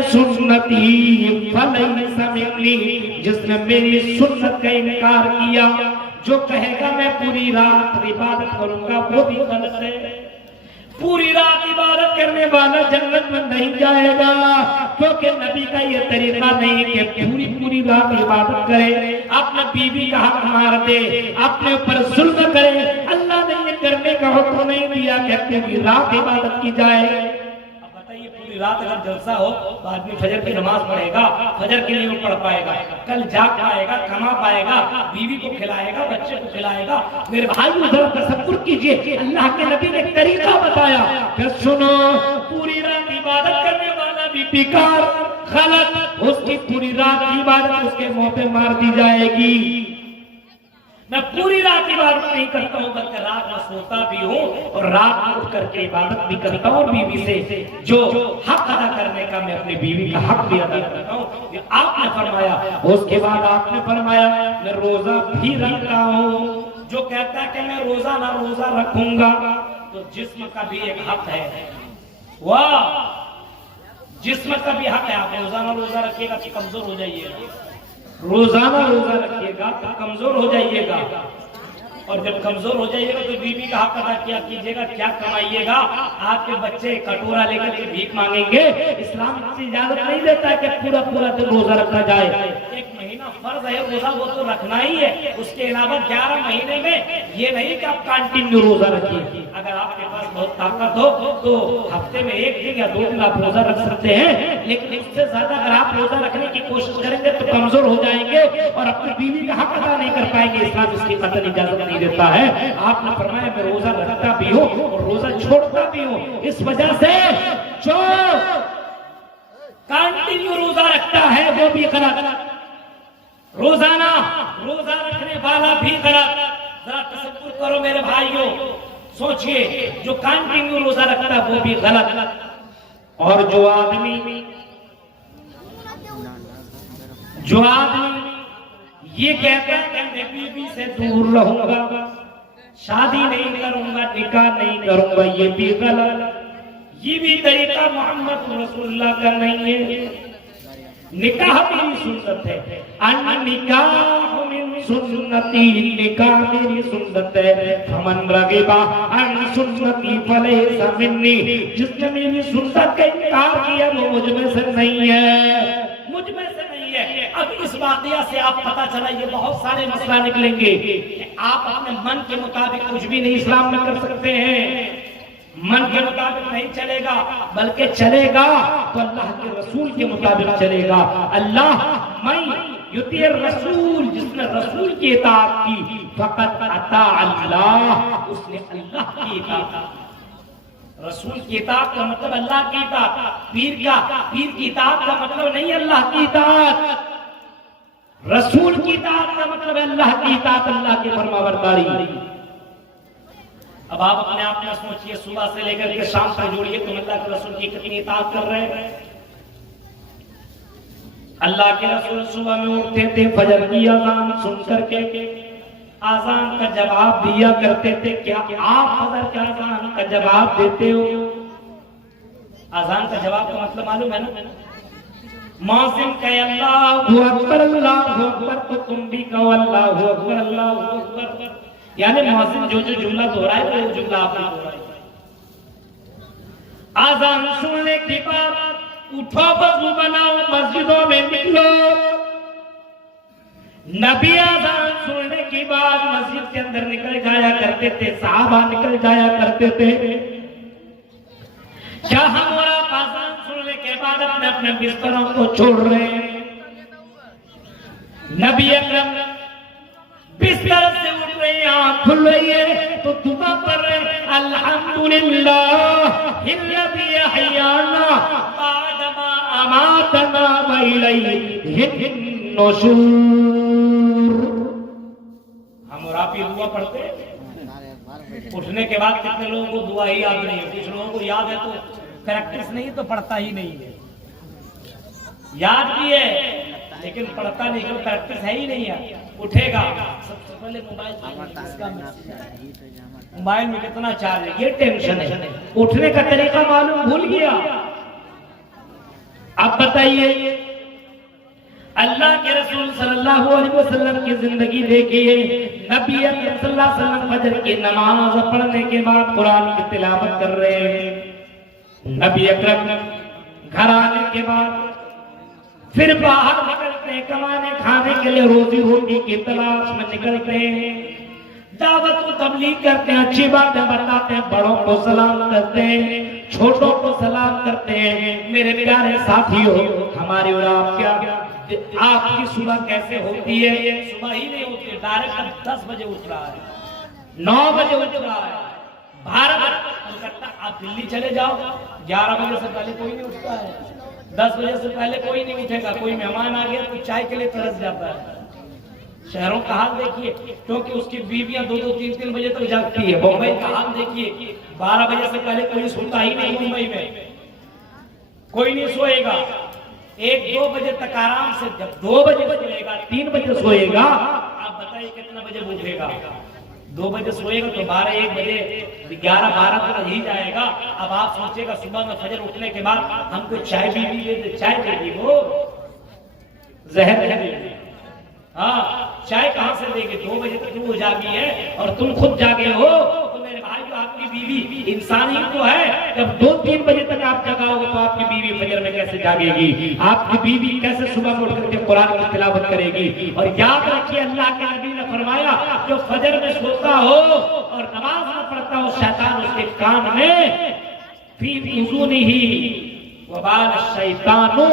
सुन्नती फलैसा मिन्नी, जिसने मेरी सुन्नत का इनकार किया, जो कहेगा मैं पूरी रात इबादत करूंगा, वो भी गलत है। पूरी रात इबादत करने वाला जन्नत में नहीं जाएगा, क्योंकि नबी का ये तरीका नहीं कि पूरी रात इबादत करे, अपने बीवी का हक मार दे, अपने ऊपर जुल्म करे। अल्लाह ने ये करने का हुक्म नहीं दिया कि पूरी रात इबादत की जाए। पूरी रात अगर जलसा हो तो आदमी फजर की नमाज पढ़ेगा, फजर के लिए वो पढ़ पाएगा, कल जाग पाएगा, कमा पाएगा, बीवी को खिलाएगा, बच्चे को खिलाएगा। मेरे भाई उधर तसव्वुर कीजिए, अल्लाह के नबी ने तरीका बताया कि सुनो, पूरी रात इबादत करने वाला भी बेकार, गलत, उसकी पूरी रात इबादत उसके मुंह पे मार दी जाएगी। मैं पूरी रात इबादत नहीं करता हूँ, बल्कि रात में सोता भी हूँ और रात में उठ करके इबादत भी करता हूँ बीवी से, जो हक अदा करने का मैं अपनी बीवी का हक भी अदा करता हूँ। ये आपने फरमाया। उसके बाद आपने फरमाया मैं रोजा भी रखता हूँ। जो कहता है कि मैं रोजा ना रोजा रखूंगा, तो जिस्म का भी एक हक है, वाह, जिस्म का भी हक है। आप रोजाना रोजा रखिएगा तो कमजोर हो जाइएगा, रोजाना रोजा रखिएगा तो कमजोर हो जाइएगा, और जब कमजोर हो जाइएगा तो बीवी का हक अदा क्या कीजिएगा, क्या कमाइएगा। आपके बच्चे कटोरा लेकर के भीख मांगेंगे। इस्लाम से इजाजत नहीं देता है कि पूरा दिन रोजा रखा जाए। एक महीना फर्ज है रोजा, वो तो रखना ही है। उसके अलावा 11 महीने में ये नहीं कि आप कंटिन्यू रोजा रखिए। अगर आपके पास बहुत ताकत हो तो हफ्ते में 1 दिन या 2 दिन आप रोजा रख सकते हैं, लेकिन इससे ज्यादा अगर आप रोजा रखने की कोशिश करेंगे तो कमजोर हो जाएंगे और अपनी बीवी का हक अदा नहीं कर पाएंगे। इस्लाम इसकी कतई इजाजत नहीं देता है। आपने फरमाया मैं रोजा रखता भी हूँ और रोजा छोड़ता भी हूँ। इस वजह से जो कंटिन्यू रोजा रखता है वो भी गलत, रोजाना रोजा रखने वाला भी गलत। जरा तसव्वुर करो मेरे भाइयों, सोचिए, जो कंटिन्यू रोजा रखता है वो भी गलत। और जो आदमी ये कहता है कि मैं बीवी से दूर रहूंगा, शादी नहीं करूंगा, निकाह नहीं करूंगा, ये भी गलत। ये भी तरीका मोहम्मद रसूलुल्लाह का नहीं है। निकाह मेरी सुन्नत है, निकाह मिन सुन्नती, निकाह मेरी सुन्नत है। फमन रगिबा अन सुन्नती फलैसा मिन्नी, जिसने मेरी सुन्नत का इनकार किया वो मुझ में से नहीं है, मुझ में से नहीं है। अब इस वाकया से आप पता चला ये बहुत सारे मसला निकलेंगे कि आप अपने मन के मुताबिक कुछ भी नहीं इस्लाम में कर सकते हैं। मन के मुताबिक नहीं चलेगा, बल्कि चलेगा तो अल्लाह के रसूल के मुताबिक चलेगा। अल्लाह मैं युती रसूल, जिसने रसूल की इताअत की फकत अता अल्लाह, उसने अल्लाह की इताअत। रसूल की इताअत का मतलब अल्लाह की इताअत, पीर की इताअत का मतलब नहीं अल्लाह की इताअत। रसूल की इताअत का मतलब अल्लाह की इताअत, अल्लाह की फरमाबरदारी। अब आप अपने आप में सोचिए, सुबह से लेकर के शाम तक जोड़िए, तुम अल्लाह के रसूल की कितनी इताअत कर रहे हैं। अल्लाह के रसूल सुबह में उठते थे, फजर की अजान सुन करके अजान का जवाब दिया करते थे। क्या आप फजर के अजान का जवाब देते हो? अजान का जवाब का मतलब मालूम है ना? मौसिम कहे अल्लाहु अकबर, तो तुम भी कहो अल्लाहु अकबर, अल्लाहु अकबर। यानी मौसिम जो जुमला दोहराए वो जुमला आप भी दोहराए। आजान सुनने के बाद उठो, वजू बनाओ, मस्जिदों में निकलो। नबी आजान सुनने के बाद मस्जिद के अंदर निकल जाया करते थे, साहबा निकल जाया करते थे। क्या हम और आप आजान सुनने के बाद अपने अपने बिस्तरों को छोड़ रहे हैं? नबी अकरम बिस्तर से उठ रहे हैं, आंख खुल रही है तो दुआ कर रहे हैं, अल्हम्दुलिल्लाह हिल्लती अहयाना बादमा अमातना व इलैहिन नुशूर। हम और आप ये दुआ पढ़ते हैं। उठने के बाद कितने लोगों को दुआ ही याद नहीं है? कुछ लोगों को याद है तो प्रैक्टिस नहीं तो पढ़ता ही नहीं है। याद भी है लेकिन पढ़ता नहीं, क्यों? प्रैक्टिस है ही नहीं है। उठेगा सबसे पहले मोबाइल में कितना चार्ज है, ये टेंशन है। उठने का तरीका मालूम भूल गया। अब बताइए, अल्लाह के रसूल सल्लल्लाहु अलैहि वसल्लम की जिंदगी देखिए। नबी अकरम सल्लल्लाहु अलैहि वसल्लम फजर की नमाज पढ़ने के बाद कुरान की तिलावत कर रहे हैं। नबी अकरम घर आने के बाद फिर बाहर निकलते हैं, कमाने खाने के लिए, रोजी रोटी की तलाश में निकलते हैं। दावत को तबलीग करते हैं, अच्छी बातें बताते हैं, बड़ों को सलाम करते हैं, छोटों को सलाम करते हैं। मेरे प्यारे साथियों, हमारी और आपकी सुबह कैसे होती है? सुबह ही नहीं होती है, डायरेक्ट 10 बजे उठ रहा है, 9 बजे उठ रहा है। भारत कलकत्ता, आप दिल्ली चले जाओ, 11 बजे से पहले कोई नहीं उठता है, 10 बजे से पहले कोई नहीं उठेगा। कोई मेहमान आ गया तो चाय के लिए तरस जाता है। शहरों का हाल देखिए, क्योंकि उसकी बीवियां 2-2, 3-3 बजे तक जागती है। मुंबई का हाल देखिए, 12 बजे से पहले कोई सोता ही नहीं। मुंबई में कोई नहीं सोएगा, 1-2 बजे तक आराम से। जब 2 बजे सोएगा, 3 बजे सोएगा, आप बताइए कितना बजे उठेगा? 2 बजे सोएगा तो 12-1 बजे, 11-12 तक ही जाएगा। अब आप सोचेगा सुबह में फजर उठने के बाद हमको चाय भी चाय देगी, वो जहर है। हाँ, चाय कहां से देगी? 2 बजे तक वो जागी है और तुम खुद जागे हो। तो मेरे भाई, तो आपकी बीवी इंसान ही तो है। जब 2-3 बजे तक आप जगाओगे तो आपकी बीवी फजर में कैसे जागेगी? आपकी बीवी कैसे सुबह में उठ करके कुरान की तिलावत करेगी? और याद रखिए, अल्लाह के नबी ने फरमाया, जो फजर में सोता हो और नमाज न पढ़ता हो, शैतान उसके कान में फी उज़ूनिही वबाल शैतानु,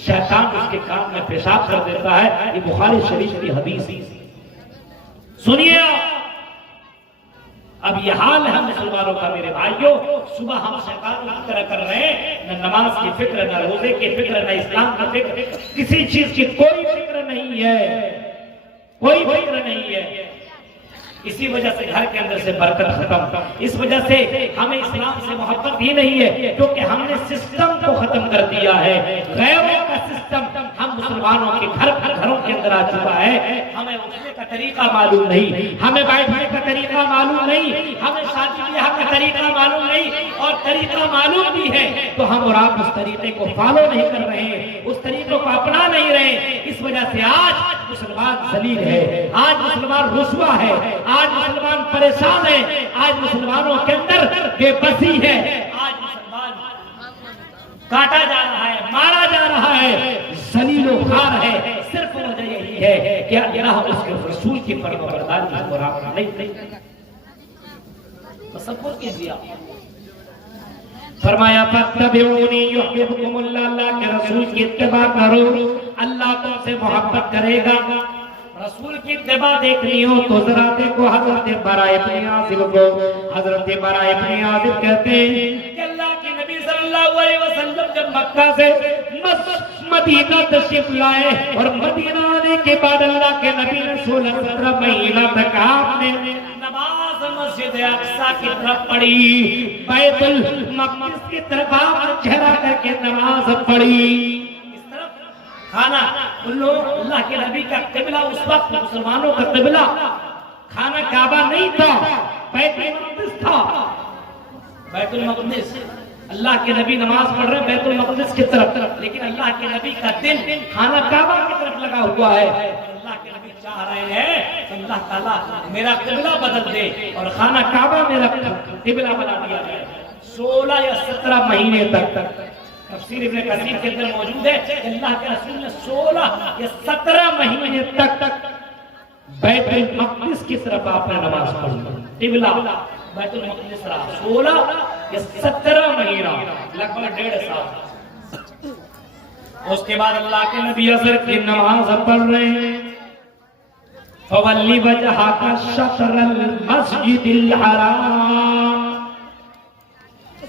शैतान उसके कान में पेशाब कर देता है। ये बुखारी शरीफ की हदीस। सुनिए, अब ये हाल है मुसलमानों का। मेरे भाइयों, सुबह हम शैतान की तरह कर रहे हैं, न नमाज की फिक्र, न रोजे की फिक्र, न इस्लाम की फिक्र, किसी चीज की कोई फिक्र नहीं है, कोई फिक्र नहीं है। इसी वजह से घर के अंदर से बरकत खत्म। इस वजह से हमें इस्लाम से मोहब्बत ही नहीं है, क्योंकि हमने सिस्टम को खत्म कर दिया है। गैरों का सिस्टम हम मुसलमानों के घरों के अंदर आ चुका है। हमें उठने का तरीका मालूम नहीं, हमें बैठने का तरीका मालूम नहीं, हमें शादी ब्याह का तरीका मालूम नहीं, और तरीका मालूम भी है तो हम और आप उस तरीके को फॉलो नहीं कर रहे हैं, उस तरीकों को अपना नहीं रहे। इस वजह से आज मुसलमान जलील है, आज मुसलमान रुसवा है, आज मुसलमान परेशान है, आज मुसलमानों के अंदर बेबसी है, आज मुसलमान काटा जा रहा है, मारा जा रहा है, जलीलो खार है। सिर्फ वजह यही है कि अल्लाह उसके रसूल की फरमाबरदारी को नहीं तसव्वुर कीजिए। फरमाया फत्तबिऊनी युहिब्बुकुमुल्लाह, अल्लाह के रसूल की इत्तिबा करो, अल्लाह तुमसे मोहब्बत करेगा। रसूल की इत्तिबा देखनी हो तो जरा देखो हजरत बरा इब्न आसिब को। हजरत बरा इब्न आसिब कहते हैं कि अल्लाह के नबी सल्लल्लाहु अलैहि वसल्लम जब मक्का से मदीना तशरीफ लाए और मदीना आने के बाद अल्लाह के नबी ने 16-17 महीना तक आपने नमाज मस्जिद अक्सा की तरफ पढ़ी, बैतुल मक़दिस की तरफ आपने चेहरा करके नमाज पढ़ी। इस तरफ खाना उन लोग अल्लाह के नबी का किबला उस वक्त मुसलमानों का किबला खाना काबा नहीं था, बैतुल मक़दिस था। बैतुल मक़दिस अल्लाह के नबी नमाज पढ़ रहे हैं बैतुल मक़दिस की तरफ, लेकिन अल्लाह के नबी का दिल खाना काबा की तरफ लगा हुआ है। अल्लाह के नबी चाह रहे हैं कि अल्लाह ताला मेरा किबला बदल दे और खाना काबा मेरा किबला बना दिया जाए। 16 या 17 महीने तक तफसीर इब्न कसीर के अंदर मौजूद है कि अल्लाह के रसूल ने 16 या 17 महीने तक बैतुल मक़दिस की तरफ आपने नमाज पढ़ी। किबला बैतुल मक़दिस रहा 16 या 17 महीना, लगभग 1.5 साल। उसके बाद अल्लाह के नबी असर की नमाज पढ़ रहे हैं। फवल्ली वजहका शत्रल मस्जिदिल हराम,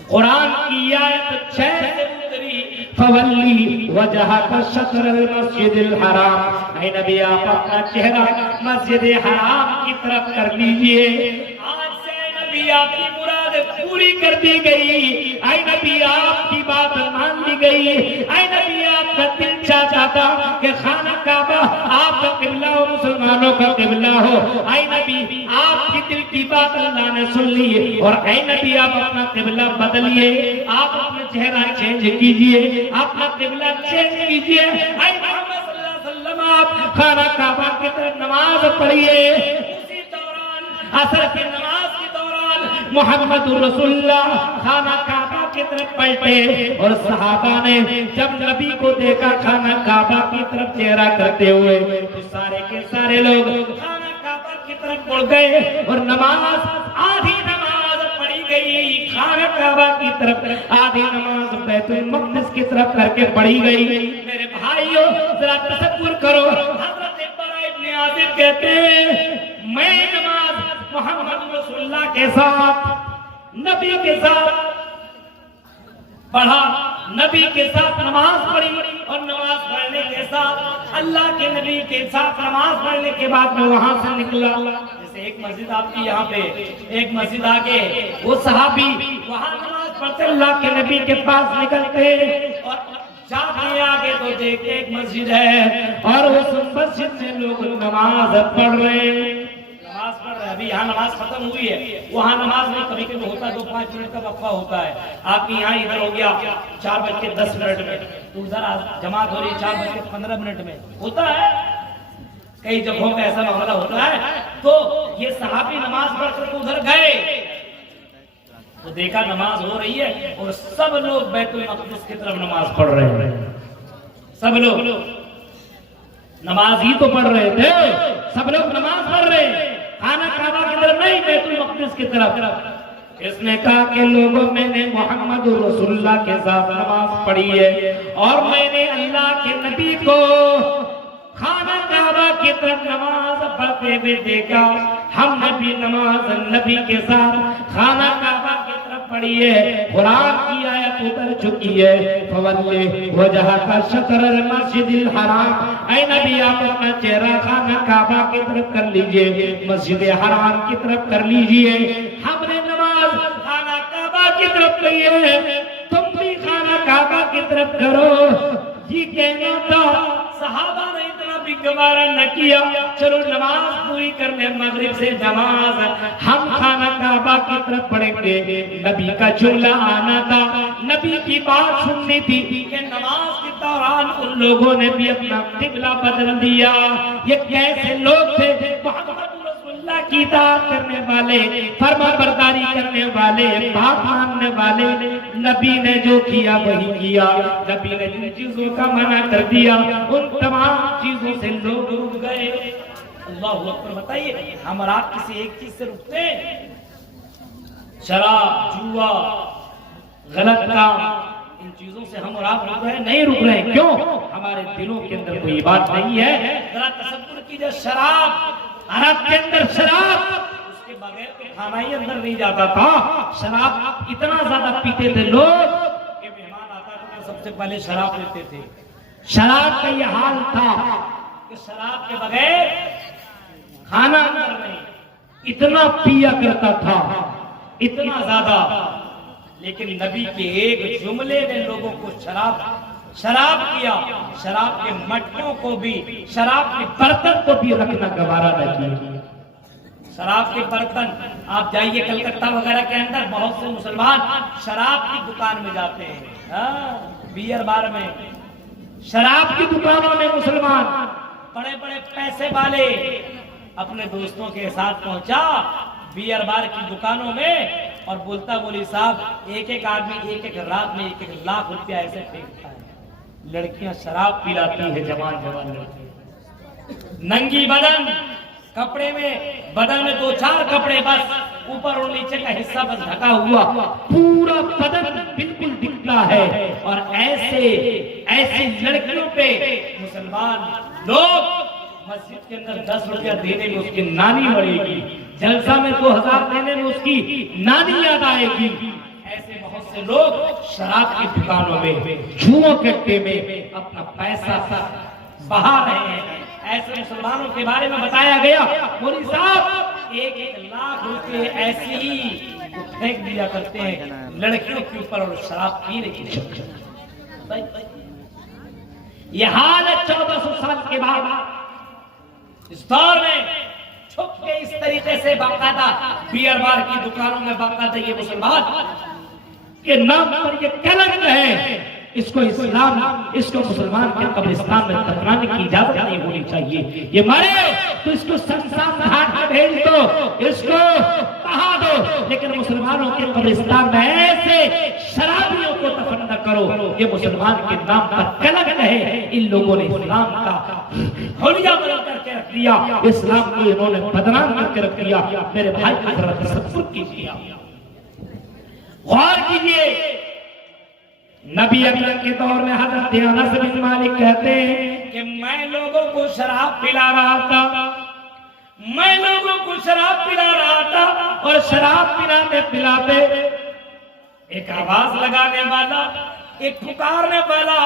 कुरान की आयत 6 से उतरी। फवल्ली वजहका शत्रल मस्जिदिल हराम, ऐ नबी आप अपना चेहरा मस्जिद हराम की तरफ कर लीजिए। आज से नबी आपकी मुराद पूरी कर दी गई। ऐ नबी आपकी बात मान ली गई। ऐ नबी आपका दिल चाहता था कि खाना काबा आपका किबला हो, मुसलमानों का किबला हो। ऐ नबी आपकी दिल की बात अल्लाह ने सुन ली और ऐ नबी आप अपना किबला बदलिए, आप अपना चेहरा चेंज कीजिए, अपना किबला चेंज कीजिए। ऐ मोहम्मद सल्लल्लाहु अलैहि वसल्लम आप खाना काबा की तरफ नमाज पढ़िए। उसी दौरान असर की नमाज के दौरान मोहम्मद रसूलुल्लाह खाना काबा की तरफ पलटे और सहाबा ने जब नबी को देखा खाना काबा की तरफ चेहरा करते हुए तो सारे के सारे लोग खाना काबा की तरफ मुड़ गए और नमाज आधी नमाज पढ़ी गई खाना काबा की तरफ, आधी नमाज बैतुल मक़दिस की तरफ करके पढ़ी गई। मेरे भाइयों जरा तसव्वुर करो, हज़रत बरा इब्न आसिब कहते हैं मैं नमाज मोहम्मद रसूलुल्लाह के साथ नबी के साथ पढ़ा, नबी के साथ नमाज पढ़ी और नमाज पढ़ने के साथ अल्लाह के नबी के साथ नमाज पढ़ने के बाद मैं वहां से निकला। जैसे एक मस्जिद आपकी यहाँ पे एक मस्जिद आगे वो सहाबी वहां नमाज पढ़ते अल्लाह के नबी के पास निकलते और जाके आगे तो देखते एक मस्जिद है और उस मस्जिद में लोग नमाज पढ़ रहे हैं। अभी यहाँ नमाज खत्म हुई है, वहाँ नमाज नहीं, कभी कभी होता 2-5 मिनट का वक्फा होता है। आपके यहाँ इधर हो गया 4:10 में, तो उधर जमात हो रही 4:15 में होता है। कई जगहों पे ऐसा मामला होता है। तो ये सहाबी नमाज पढ़कर उधर गए तो देखा नमाज हो रही है और सब लोग बैतुल मक़दिस की तरफ नमाज पढ़ रहे हैं। सब लोग नमाज ही तो पढ़ रहे थे, सब लोग नमाज पढ़ रहे हैं, खाना काबा की तरफ नहीं बैतुल मक़दिस की तरफ। इसने कहा कि लोगों मैंने मोहम्मद रसूलुल्लाह के साथ नमाज पढ़ी है और मैंने अल्लाह के नबी को खाना काबा की तरफ नमाज पढ़ते हुए देखा। हमने भी नमाज नबी के साथ खाना काबा की तरफ पढ़ी है। कुरान की आयत उतर चुकी है, फवल्ली वजहका शत्रल मस्जिदिल हराम, ऐ नबी आप अपना चेहरा खाना काबा की तरफ कर लीजिए, मस्जिद हराम की तरफ कर लीजिए। हमने नमाज खाना काबा की तरफ कही है, तुम भी खाना काबा की तरफ करो। ये कहना था, सहाबा ने इतना भी गवारा न किया, चलो नमाज पूरी कर ले, मगरिब से नमाज हम खाना काबा की तरफ पढ़ेंगे। नबी का जुमला आना था, नबी की बात सुननी थी कि नमाज के दौरान उन लोगों ने भी अपना किबला बदल दिया। ये कैसे लोग थे? मोहम्मद रसूलुल्लाह की इताअत करने वाले, फरमाबरदारी करने वाले, बात मानने वाले। नबी ने जो किया वही किया, नबी ने जिन चीजों का मना कर दिया उन तमाम चीजों से लोग रुक गए। अल्लाहु अकबर। बताइए हम और आप किसी एक चीज से रुकते हैं? शराब, जुआ, गलत काम, इन चीजों से हम और आप रुक रहे हैं? नहीं रुक रहे हैं। क्यों? हमारे दिलों के अंदर कोई बात नहीं है। जरा तसव्वुर कीजिए, शराब, अरब के अंदर शराब, उसके बगैर तो खाना ही अंदर नहीं जाता था। शराब इतना ज्यादा पीते थे लोग कि मेहमान आता था तो सबसे पहले शराब लेते थे। शराब का यह हाल था कि शराब के बगैर खाना अंदर नहीं, इतना पिया करता था, इतना ज्यादा। लेकिन नबी के एक जुमले ने लोगों को शराब किया। शराब के मटकों को भी, शराब के बर्तन को भी रखना गवारा न किया। शराब के बर्तन, आप जाइए कलकत्ता वगैरह के अंदर, बहुत से मुसलमान शराब की दुकान में जाते हैं। बियर बार में, शराब की दुकानों में मुसलमान बड़े बड़े पैसे वाले अपने दोस्तों के साथ पहुंचा बियर बार की दुकानों में, और बोलता बोली साहब एक एक आदमी एक एक रात में 1-1 लाख रुपया ऐसे फेंकता है। लड़कियां शराब पिलाती है, जवान लड़कियां, नंगी बदन, कपड़े में, बदन में 2-4 कपड़े बस, ऊपर और नीचे का हिस्सा बस ढका हुआ, पूरा बदन बिल्कुल दिखता है। और ऐसी लड़कियों पे मुसलमान लोग मस्जिद के अंदर 10 रुपया देने में उसकी नानी मरेगी, जलसा में 2000 देने में उसकी नानी याद आएगी। ऐसे बहुत से लोग शराब की दुकानों में, जुओं के अड्डे में अपना पैसा बहा रहे हैं। ऐसे मुसलमानों के बारे में बताया गया, मौलवी साहब 1-1 लाख रुपए ऐसे ही फेंक दिया करते हैं लड़कियों के ऊपर और शराब पीने की। यह हाल है 1400 साल के बाद। इस दौर में छुप के इस तरीके से बाकायदा बियर बार की दुकानों में बाकायदा ये मुसलमान के नाम पर ये कलंक है, इसको इस्लाम, इसको मुसलमान के कब्रिस्तान में दफनाने की इजाजत नहीं होनी चाहिए। ये मरे तो इसको शमशान घाट में भेज दो, इसको बहा दो, लेकिन मुसलमानों के कब्रिस्तान में ऐसे शराबियों को दफन न करो। ये मुसलमान के नाम पर कलंक है। इन लोगों ने इस्लाम का होलिया बना करके रख दिया, इस्लाम को इन्होंने बदनाम करके रख दिया। मेरे भाई की तरफ तसव्वुर कीजिए, गौर कीजिए। नबी अकरम के दौर में हजरत अनस बिन मालिक कहते हैं कि मैं लोगों को शराब पिला रहा था, मैं लोगों को शराब पिला रहा था, और शराब पिलाते पिलाते एक आवाज लगाने वाला, एक पुकारने वाला,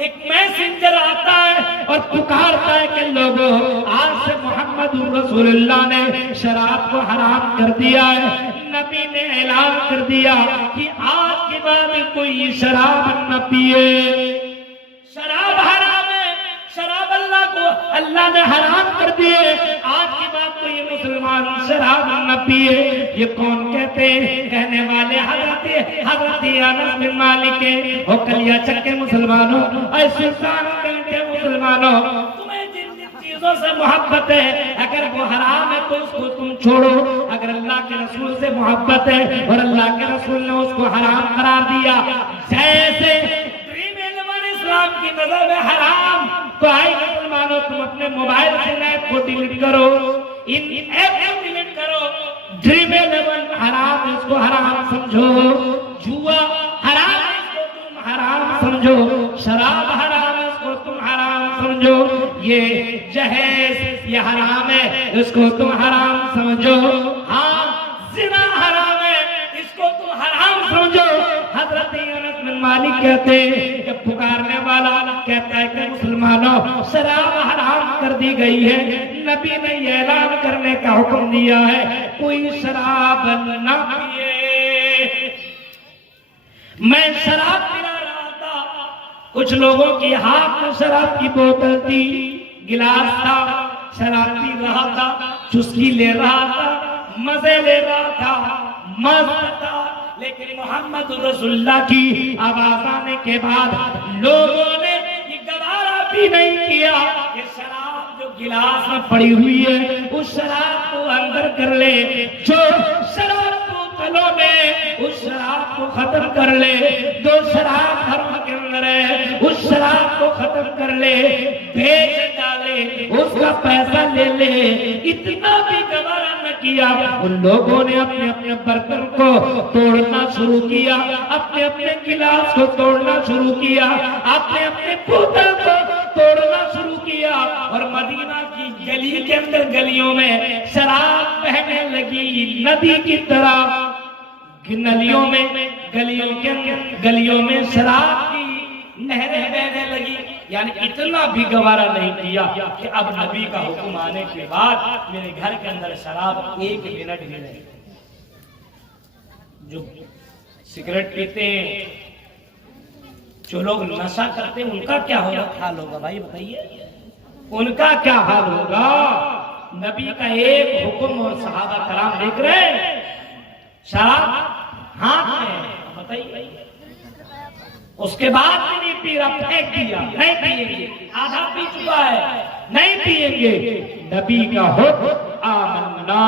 एक मैसेंजर आता है और पुकारता है कि लोगों, आज से मोहम्मद रसूलुल्लाह ने शराब को हराम कर दिया है। नबी ने ऐलान कर दिया कि आज के बाद कोई शराब न पिए। शराब हराम है, शराब अल्लाह ने हराम कर दिए। आज के बाद कोई मुसलमान शराब न पिए। ये कौन कहते हैं? कहने वाले हजरत अनस बिन मालिक के। ओ कलिया चक्के मुसलमानों, ऐ सुल्तानगंज के मुसलमानों, तुम्हें जिन चीजों से मोहब्बत है, अगर वो हराम है तो उसको तुम छोड़ो। अगर अल्लाह के रसूल से मोहब्बत है और अल्लाह के रसूल ने उसको हराम करार दिया, जैसे इस्लाम की नजर में हराम, तो आई मुसलमानों तुम अपने मोबाइल से नेट को डिलीट करो, इन ऐप को डिलीट करो। ड्रीम 11 हराम, इसको हराम समझो। जुआ हराम, इसको तुम हराम समझो। शराब हराम, इसको तुम हराम समझो। ये जहेज ये हराम है, इसको तुम हराम समझो। हाँ, जिना हराम है, इसको तुम हराम समझो। हजरत अनस बिन मालिक कहते हैं कि पुकारने वाला कहता है कि मुसलमानों, शराब हराम कर दी गई है। नबी ने ये ऐलान करने का हुक्म दिया है, कोई शराब न पिए। मैं शराब पिला रहा था, कुछ लोगों के हाथ में शराब की बोतल थी, गिलास था, शराब पी रहा था, चुस्की ले रहा था, मजे ले रहा था, मस्त था। लेकिन मोहम्मद रसूलुल्लाह की आवाज आने के बाद लोगों ने ये गवारा भी नहीं किया कि शराब जो गिलास में पड़ी हुई है उस शराब को अंदर कर ले। जो शराब बोतल पलों में उस शराब को खत्म कर ले। जो शराब घरों के अंदर है उस शराब को खत्म कर ले, बेच डाले, उसका पैसा ले ले। इतना भी गवारा न किया। उन लोगों ने अपने अपने बर्तन को तोड़ना शुरू किया, अपने अपने गिलास को तोड़ना शुरू किया, अपने अपने बोतल को तोड़ना शुरू किया। और मदीना की गली के अंदर गलियों में शराब बहने लगी नदी की तरह। नलियों में गलियों में शराब की नहरें बहने लगी। यानी इतना भी गवारा नहीं किया कि अब नबी का हुक्म आने के बाद मेरे घर के अंदर शराब एक मिनट भी नहीं। जो सिगरेट पीते हैं, जो लोग नशा करते हैं, उनका क्या हाल होगा भाई बताइए? उनका क्या हाल होगा? नबी का एक हुक्म और सहाबा कराम देख रहे हैं, शराब हाथ में, बताइए। उसके बाद भी नहीं पी रहा, फेंक दिया, नहीं पिएंगे, आधा पी चुका है, नहीं पिएंगे। नबी का हुक्म आमन्ना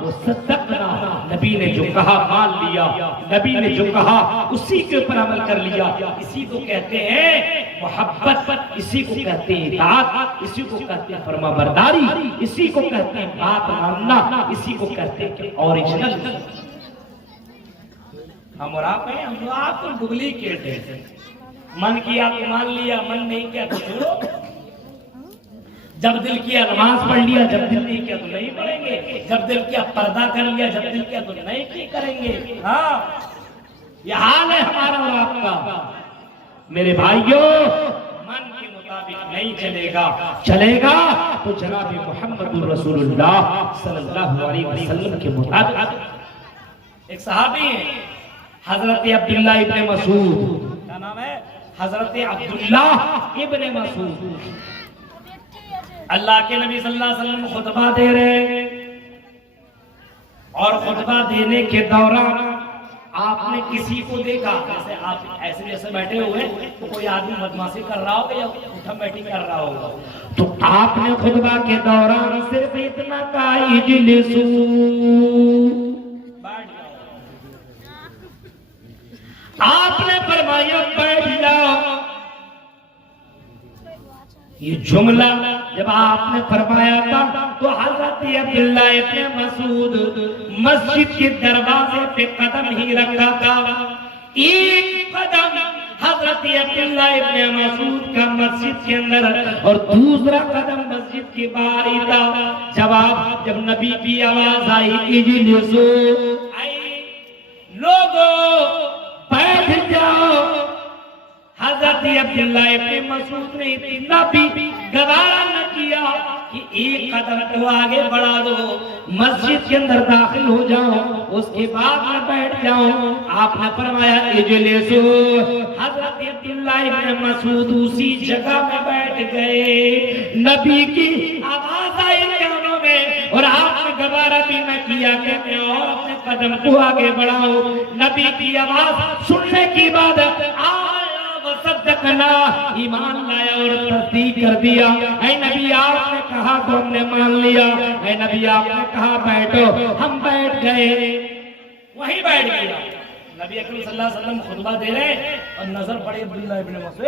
वो सद्दक़ना, नबी ने जो कहा मान लिया, नबी ने जो कहा उसी के ऊपर अमल कर लिया। इसी को कहते हैं मोहब्बत, इसी को कहते हैं इताअत, इसी को कहते हैं फरमाबरदारी, इसी को कहते हैं बात मानना, इसी को कहते हैं ओरिजिनल। हम और आप हैं, हम तो आपको डुप्लीकेट है। मन किया तो मान लिया, मन नहीं किया तो छोड़ो। जब दिल किया नमाज पढ़ लिया, जब दिल नहीं किया तो नहीं पढ़ेंगे। जब दिल किया पर्दा कर लिया, जब दिल किया तो नहीं करेंगे। हाँ, यह हाल है हमारा और आपका। मेरे भाइयों, मन के मुताबिक नहीं चलेगा तो जनाब मोहम्मद रसूलुल्लाह सल्लल्लाहु अलैहि वसल्लम के मुताबिक। एक सहाबी है हजरत अब्दुल्लाह इब्ने मसूद, क्या नाम है? हजरत अब्दुल्लाह इब्ने मसूद। अल्लाह के नबी सल्लल्लाहु अलैहि वसल्लम खुतबा दे रहे हैं, और खुतबा देने के दौरान आपने किसी को देखा, जैसे आप ऐसे जैसे बैठे हुए तो कोई आदमी बदमाशी कर रहा होगा या उठम बैठी कर रहा होगा, तो आपने खुतबा के दौरान सिर्फ इतना कहा इजलिसू, आपने फरमाया बैठ जाओ। ये जुमला जब आपने फरमाया था तो हजरत अब्दुल्लाह इब्ने मसूद मस्जिद के दरवाजे पे कदम ही रखा था। एक कदम हजरत अब्दुल्लाह इब्ने मसूद का मस्जिद के अंदर और दूसरा कदम मस्जिद के बाहर ही था। जब नबी की आवाज आई इजलिसू, लोगों बैठ जाओ। हजरत अब्दुल्लाह इब्ने मसूद ने इतना भी गवारा न किया कि एक कदम तो आगे बढ़ा दो, मस्जिद के अंदर दाखिल हो जाओ, उसके बाद मैं बैठ जाऊं। आपने फरमाया इजलिसू। हजरत अब्दुल्लाह इब्ने मसूद उसी जगह में बैठ गए। नबी की आवाज आई कानों में और आपने गवारा भी न किया कि मैं और अपने कदम को आगे बढ़ाऊं। नबी की आवाज सुनने की बाद सद्दक़ना, ईमान लाया और तस्दीक कर दिया। ऐ नबी आपने कहा तो हमने मान लिया, ऐ नबी आपने कहा बैठो, हम बैठ गए, वहीं बैठ गया। नबी अकरम सल्लल्लाहु अलैहि वसल्लम खुतबा दे रहे और नजर पड़ी अब्दुल्लाह इब्ने मसूद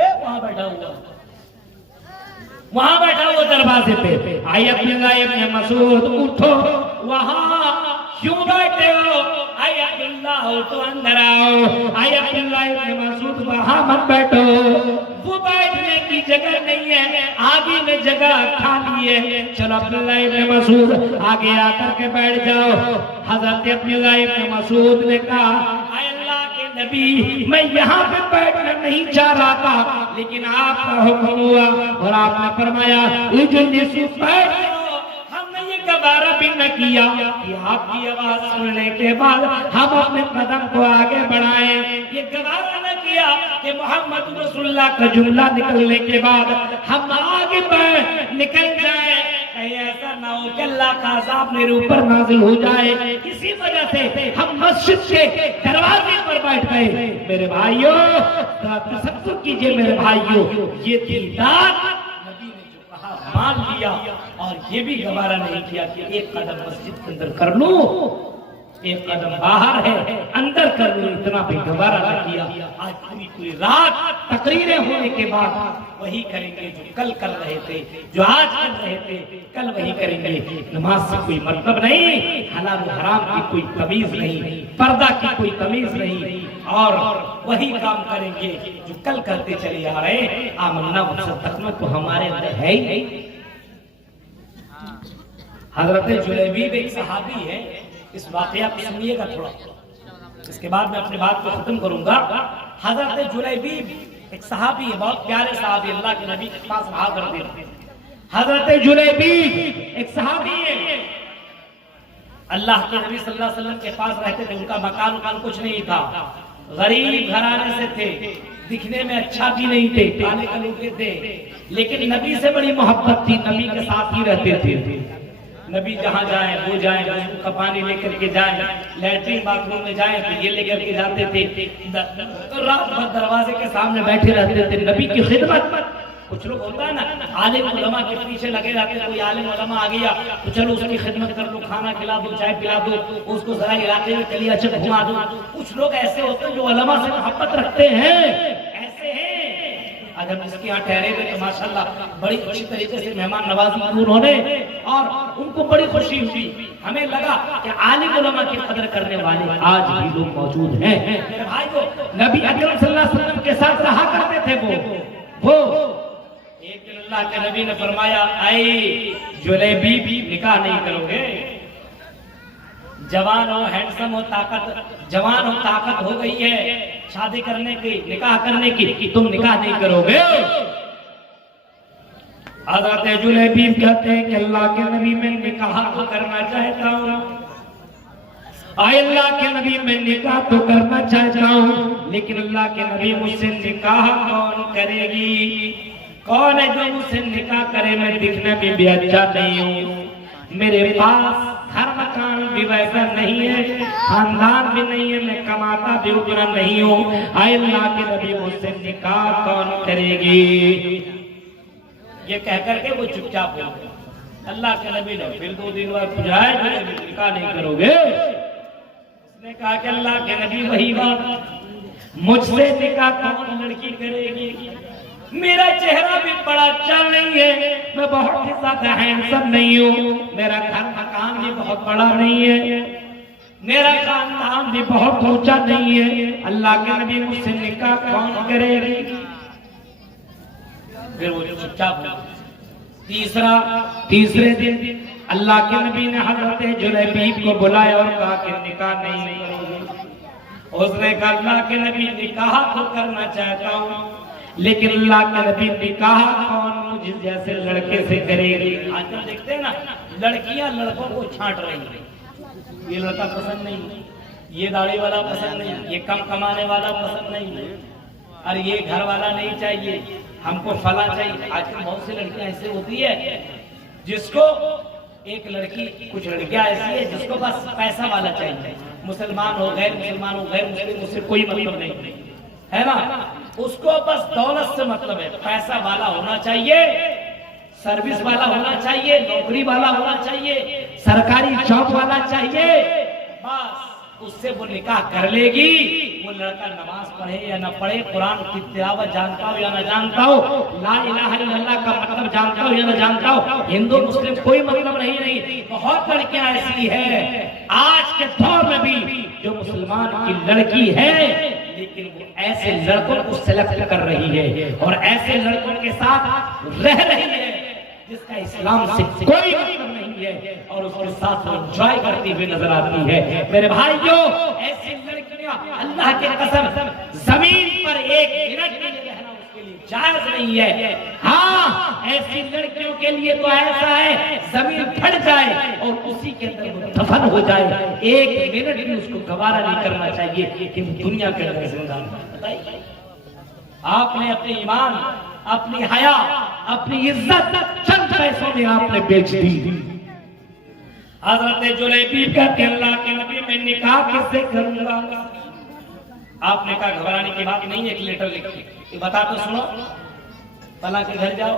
वहां बैठा हुआ दरवाजे पे। आई अब्दुल्लाह इब्ने मसूद उठो, वहां क्यों बैठे हो? आई अब्दुल्लाह उठो, अंदर आओ। आई अब्दुल्लाह इब्ने मसूद वहां मत बैठो, वो बैठने की जगह नहीं है, आगे में जगह खाली है। चलो अब्दुल्लाह इब्ने मसूद आगे आकर के बैठ जाओ। हजरत अब्दुल्लाह इब्ने मसूद ने कहा, नबी मैं यहाँ पे बैठना नहीं चाह रहा था, लेकिन आपका हुक्म हुआ और आपने फरमाया इजलिसू, बैठ जाओ। हमने ये गवारा भी न किया कि आपकी आवाज सुनने के बाद हम अपने कदम को आगे बढ़ाएं। ये गवारा न किया कि मोहम्मद रसूलुल्लाह का जुमला निकलने के बाद हम आगे निकल जाए। ऐसा ना हो कि अल्लाह का अज़ाब मेरे ऊपर नाज़िल हो जाए। इसी वजह से हम मस्जिद के दरवाजे पर बैठ गए। मेरे भाइयों, तसव्वुर कीजिए मेरे भाइयों, ये दीदार नबी ने जो कहा मान लिया और ये भी गवारा नहीं किया कि एक कदम मस्जिद के अंदर कर लूं। एक कदम बाहर है, अंदर कर लो, इतना भी दोबारा न किया। आज पूरी रात तकरीरें होने के बाद वही करेंगे जो कल कर रहे थे, जो आज कर रहे थे कल वही करेंगे। नमाज से कोई मतलब नहीं, हलाल हराम की कोई तमीज नहीं, पर्दा की कोई तमीज नहीं, और वही काम करेंगे जो कल करते चले आ रहे हैं। आमन्ना मुसद्दक़ना तो हमारे अंदर है ही नहीं। हजरत जुलैबीब एक सहाबी है, इस वाकया को सुनिएगा थोड़ा, इसके बाद मैं अपनी बात को खत्म करूंगा। हजरत जुलैबीब एक सहाबी है, बहुत प्यारे सहाबी, अल्लाह के नबी के पास रहा करते थे। हजरत जुलैबीब एक सहाबी है, अल्लाह के नबी सल्लल्लाहु अलैहि वसल्लम के पास रहते थे। उनका मकान कुछ नहीं था, गरीब घराने से थे, दिखने में अच्छा भी नहीं थे, काले कलूटे थे, लेकिन नबी से बड़ी मोहब्बत थी, नबी के साथ ही रहते थे। नबी जहाँ जाए वो जाए, वजू का पानी लेकर के जाए, लैट्रिन बाथरूम में जाए तो ये लेकर के जाते थे। रात भर दरवाजे के सामने बैठे रहते थे, नबी की खिदमत। कुछ लोग होता है ना, आलिम उलमा के पीछे लगे रहते, कोई आलिम उलमा आ गया तो चलो उसकी खिदमत कर दो, खाना खिला दो, चाय पिला दो, उसको जरा इलाके में चलिए अच्छा घुमा दो। कुछ लोग ऐसे होते हैं जो उलमा से मोहब्बत रखते हैं, ऐसे हैं। आज हम इसके यहाँ ठहरे थे तो माशाल्लाह बड़ी अच्छी तरीके से मेहमान नवाजी की उन्होंने, और उनको बड़ी खुशी हुई। हमें लगा कि आलिम उलमा की कदर करने वाले आज भी लोग मौजूद हैं। मेरे भाई को नबी अकरम सल्लल्लाहु अलैहि वसल्लम के साथ रहा करते थे वो। एक दिन अल्लाह के नबी ने फरमाया, आई जुलैबीब निकाह नहीं करोगे? जवान हो, हैंडसम हो, जवान हो, ताकत हो गई है शादी करने की, निकाह करने की, तुम निकाह नहीं करोगे? हज़रत जुलैबीब कहते हैं कि अल्लाह के नबी मैं निकाह तो करना चाहता हूँ, आए अल्लाह के नबी मैं निकाह तो करना चाहता हूँ, लेकिन अल्लाह के नबी मुझसे निकाह कौन करेगी? कौन है जो मुझसे निकाह करे? मैं दिखने में भी अच्छा नहीं हूँ, मेरे पास घर मकान भी वैसा नहीं है, खानदान भी नहीं है, मैं कमाता भी उतना नहीं हूँ, आए अल्लाह के नबी मुझसे निकाह कौन करेगी? ये कहकर के वो चुपचाप हो गए। अल्लाह के नबी ने फिर 2 दिन बाद पूछा, निकाह नहीं करोगे? उसने कहा कि अल्लाह के नबी वही बात, मुझसे निकाह कौन लड़की करेगी? मेरा चेहरा भी बड़ा अच्छा नहीं है, मैं बहुत ही ज्यादा हैंडसम नहीं हूँ, मेरा घर मकान भी बहुत बड़ा नहीं है, मेरा खानदान भी बहुत ऊंचा नहीं है, अल्लाह के नबी मुझसे निकाह कौन करेगी? फिर वो चुपचाप। तीसरे दिन अल्लाह के नबी ने हजरत जुलैबीब को बुलाया और कहा कि निकाह नहीं करोगे? उसने कहा अल्लाह के नबी निकाह तो करना चाहता हूँ, लेकिन अल्लाह के नबी निकाह कौन मुझे जैसे लड़के से करेगी? आजकल देखते हैं ना, लड़कियां लड़कों को छांट रही है, ये लड़का पसंद नहीं, ये दाढ़ी वाला पसंद नहीं, ये कम कमाने वाला पसंद नहीं, और ये घर वाला नहीं चाहिए, हमको फला चाहिए। आजकल बहुत सी लड़कियां ऐसी होती है जिसको एक लड़की, कुछ लड़कियां ऐसी है जिसको बस पैसा वाला चाहिए, मुसलमान हो गैर मुसलमान हो गैर मुस्लिम उससे कोई मतलब नहीं है ना, उसको बस दौलत से मतलब है, पैसा वाला होना चाहिए, सर्विस वाला होना चाहिए, नौकरी वाला होना चाहिए, सरकारी जॉब वाला चाहिए, बस उससे वो निकाह कर लेगी। वो लड़का नमाज पढ़े या न पढ़े, कुरान की तिलावत जानता हो या न जानता हो, ला इलाहा इल्लल्लाह का मतलब जानता हो या न जानता हो, हिंदू मुस्लिम कोई मतलब नहीं। बहुत लड़कियां ऐसी है आज के दौर में भी जो मुसलमान की लड़की है, लेकिन वो ऐसे लड़कों को सेलेक्ट कर रही है और ऐसे लड़कों के साथ रह रही है जिसका इस्लाम से कोई मतलब नहीं है, और उसके साथ एंजॉय करती हुई नजर आती है। मेरे भाइयों, ऐसी लड़कियां अल्लाह के कसम जमीन पर 1 मिनट के लिए रहना उसके लिए जायज नहीं है। हाँ, ऐसी लड़कियों के लिए तो ऐसा है, जमीन फट जाए और उसी के अंदर वो दफन हो जाए, 1 मिनट भी उसको गवारा नहीं करना चाहिए कि वो दुनिया के अंदर जिंदा है। बताइए, आपने अपने ईमान, अपनी हया, अपनी इज्जत चंद पैसों में आपने बेच दी। हजरत जुलैबीब कहते अल्लाह के नबी मैं निकाह किससे करूंगा? आपने कहा घबराने की बात नहीं, एक लेटर लिखिए, बता तो सुनो, फला के घर जाओ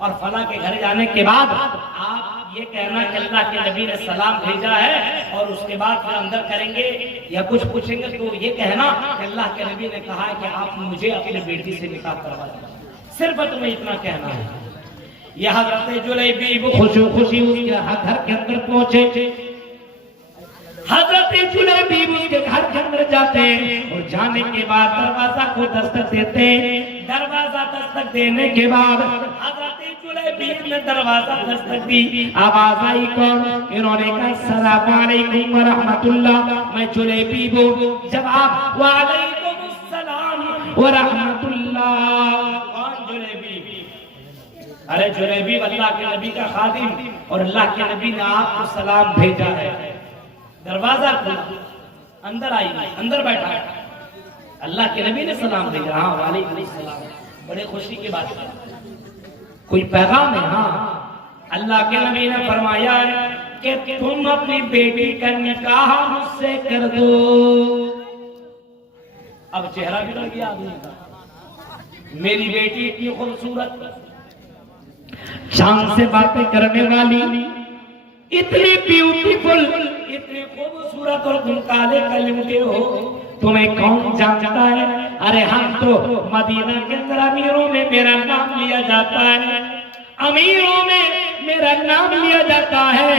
और फला के घर जाने के बाद आप ये कहना कि अल्लाह के नबी ने सलाम भेजा है और उसके बाद फिर अंदर करेंगे या कुछ पूछेंगे, तो ये कहना कि अल्लाह के नबी ने कहा है कि आप मुझे अपनी बेटी से निकाह करवा दें, सिर्फ तुम्हें इतना कहना है। यह हजरत जुलैबी खुशी खुशी उसके घर के अंदर पहुंचे। हजरत जुलैबी उसके घर के अंदर जाते हैं और जाने के बाद दरवाजा को दस्तक देते हैं। दरवाजा दस्तक देने के बाद हजरत जुलैबी ने दरवाजा दस्तक दी, आवाज आई कौन? इन्होंने कहा अस्सलाम वालेकुम व रहमतुल्लाह, मैं जुलैबी हूं। जवाब वालेकुम अस्सलाम व रहमतुल्लाह। कौन? जुलैबी। अरे जुलैबी अल्लाह के नबी का खादिम और अल्लाह के नबी ने आपको सलाम भेजा है। दरवाजा खुला, अंदर आई, अंदर बैठा है, अल्लाह के नबी ने सलाम भेजा। हाँ वालेकुम सलाम, बड़े खुशी की बात है, कोई पैगाम है? हाँ, अल्लाह के नबी ने फरमाया कि तुम अपनी बेटी का निकाह मुझसे कर दो। अब चेहरा भी लग गया आदमी का, मेरी बेटी इतनी खूबसूरत, चांद से बातें करने वाली, इतनी ब्यूटीफुल, इतनी खूबसूरत, और तुम काले कलम के हो, तुम्हें कौन जानता है? अरे हम तो मदीना के अंदर अमीरों में मेरा नाम लिया जाता है, अमीरों में मेरा नाम लिया जाता है।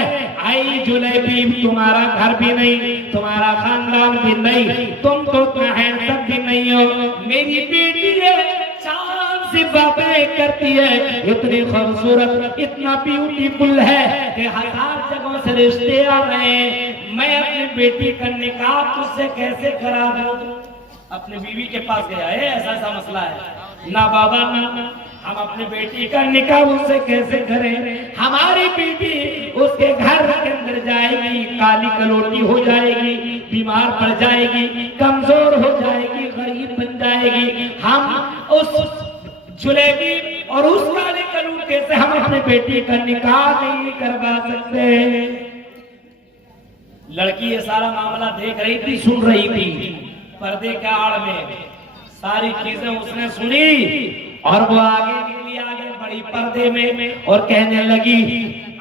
आई जुलैबी, तुम्हारा घर भी नहीं, तुम्हारा खानदान भी नहीं, तुम तो हैंडसम भी नहीं हो, मेरी बेटी है, चांद से बातें करती है, इतनी खूबसूरत, इतना ब्यूटीफुल है कि 1000 जगहों से रिश्ते आ रहे हैं, मैं अपनी बेटी का निकाह तुझसे कैसे करा दूं? अपने बीवी के पास गया है, ऐसा सा मसला है ना बाबा ना, हम अपनी बेटी का निकाह उससे कैसे करें? हमारी बेटी उसके घर के अंदर जाएगी, काली कलोटी हो जाएगी, बीमार पड़ जाएगी, कमजोर हो जाएगी, गरीब बन जाएगी। हम उस जुलैबी और उस काली कलोटे से हम अपनी बेटी का निकाह नहीं करवा सकते। लड़की ये सारा मामला देख रही थी, सुन रही थी, पर्दे के आड़ में सारी चीजें उसने सुनी और वो आगे निकली, आगे बड़ी पर्दे में और कहने लगी,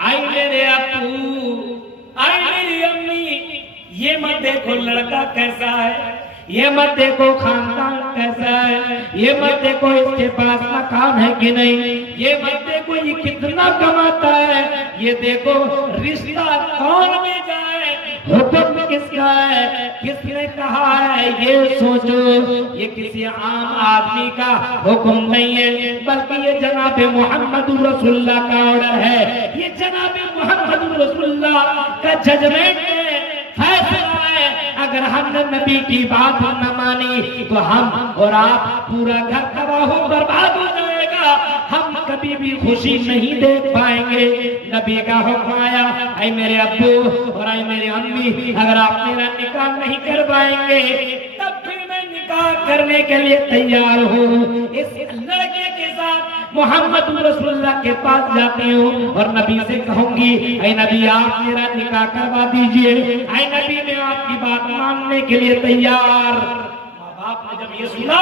आई मेरे अब्बू, आई मेरी अम्मी, ये मत देखो लड़का कैसा है, ये मत देखो खानदान कैसा है, ये मत देखो इसके पास मकान है कि नहीं, ये मत देखो ये कितना कमाता है, ये देखो रिश्ता कौन भेजा है, हुक्म किसका है, किसने कहा है, ये सोचो। ये किसी आम आदमी का हुक्म नहीं है, बल्कि ये जनाब मोहम्मद रसूलुल्लाह का ऑर्डर है, ये जनाब मोहम्मद रसूलुल्लाह का जजमेंट है, फैसला है। अगर हमने नबी की बात न मानी तो हम और आप पूरा घर तबाह हो बर्बाद हो जाएगा, हम कभी भी खुशी नहीं देख पाएंगे। नबी का हुक्म आया, ऐ मेरे अब्बू और ऐ मेरी अम्मी, अगर आप मेरा निकाह नहीं करवाएंगे तब फिर मैं निकाह करने के लिए तैयार हूँ। इस लड़के के साथ मोहम्मद रसूलुल्लाह के पास जाती हूँ और नबी से कहूंगी, ऐ नबी आप मेरा निकाह करवा दीजिए, ऐ नबी मैं आपकी बात मानने के लिए तैयार। माँ बाप ने जब ये सुना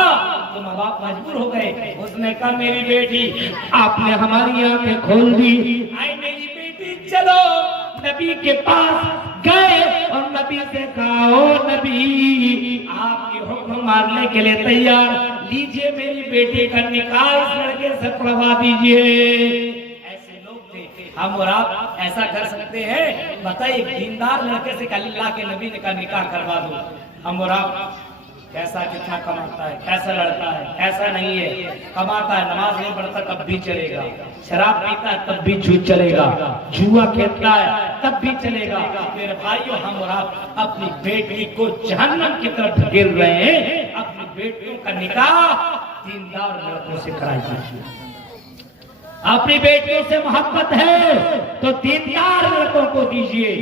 तो माँ बाप मजबूर हो गए, उसने कहा मेरी बेटी आपने हमारी आंखें खोल दी, ऐ मेरी बेटी चलो। नबी के पास गए और नबी से कहा, ओ नबी आपके हुक्म मानने के लिए तैयार, लीजिए मेरी बेटी का निकाह इस लड़के से पढ़वा दीजिए। ऐसे लोग थे, हम और आप ऐसा कर सकते हैं? बताइए, दीनदार लड़के से अल्लाह के नबी ने कहा निकाह करवा दो, हम और आप कैसा कितना कमाता है, कैसा लड़ता है, कैसा नहीं है, कमाता है, नमाज नहीं पढ़ता तब भी चलेगा, शराब पीता है तब भी चलेगा, जुआ खेलता है तब भी चलेगा। मेरे भाइयों, हम और आप अपनी बेटी को जहन्नम की तरफ ढकेल रहे हैं। अपनी बेटियों का निकाह दीनदार लड़कों से कराइए। अपनी बेटियों से मोहब्बत है तो दीनदार लड़कों को दीजिए।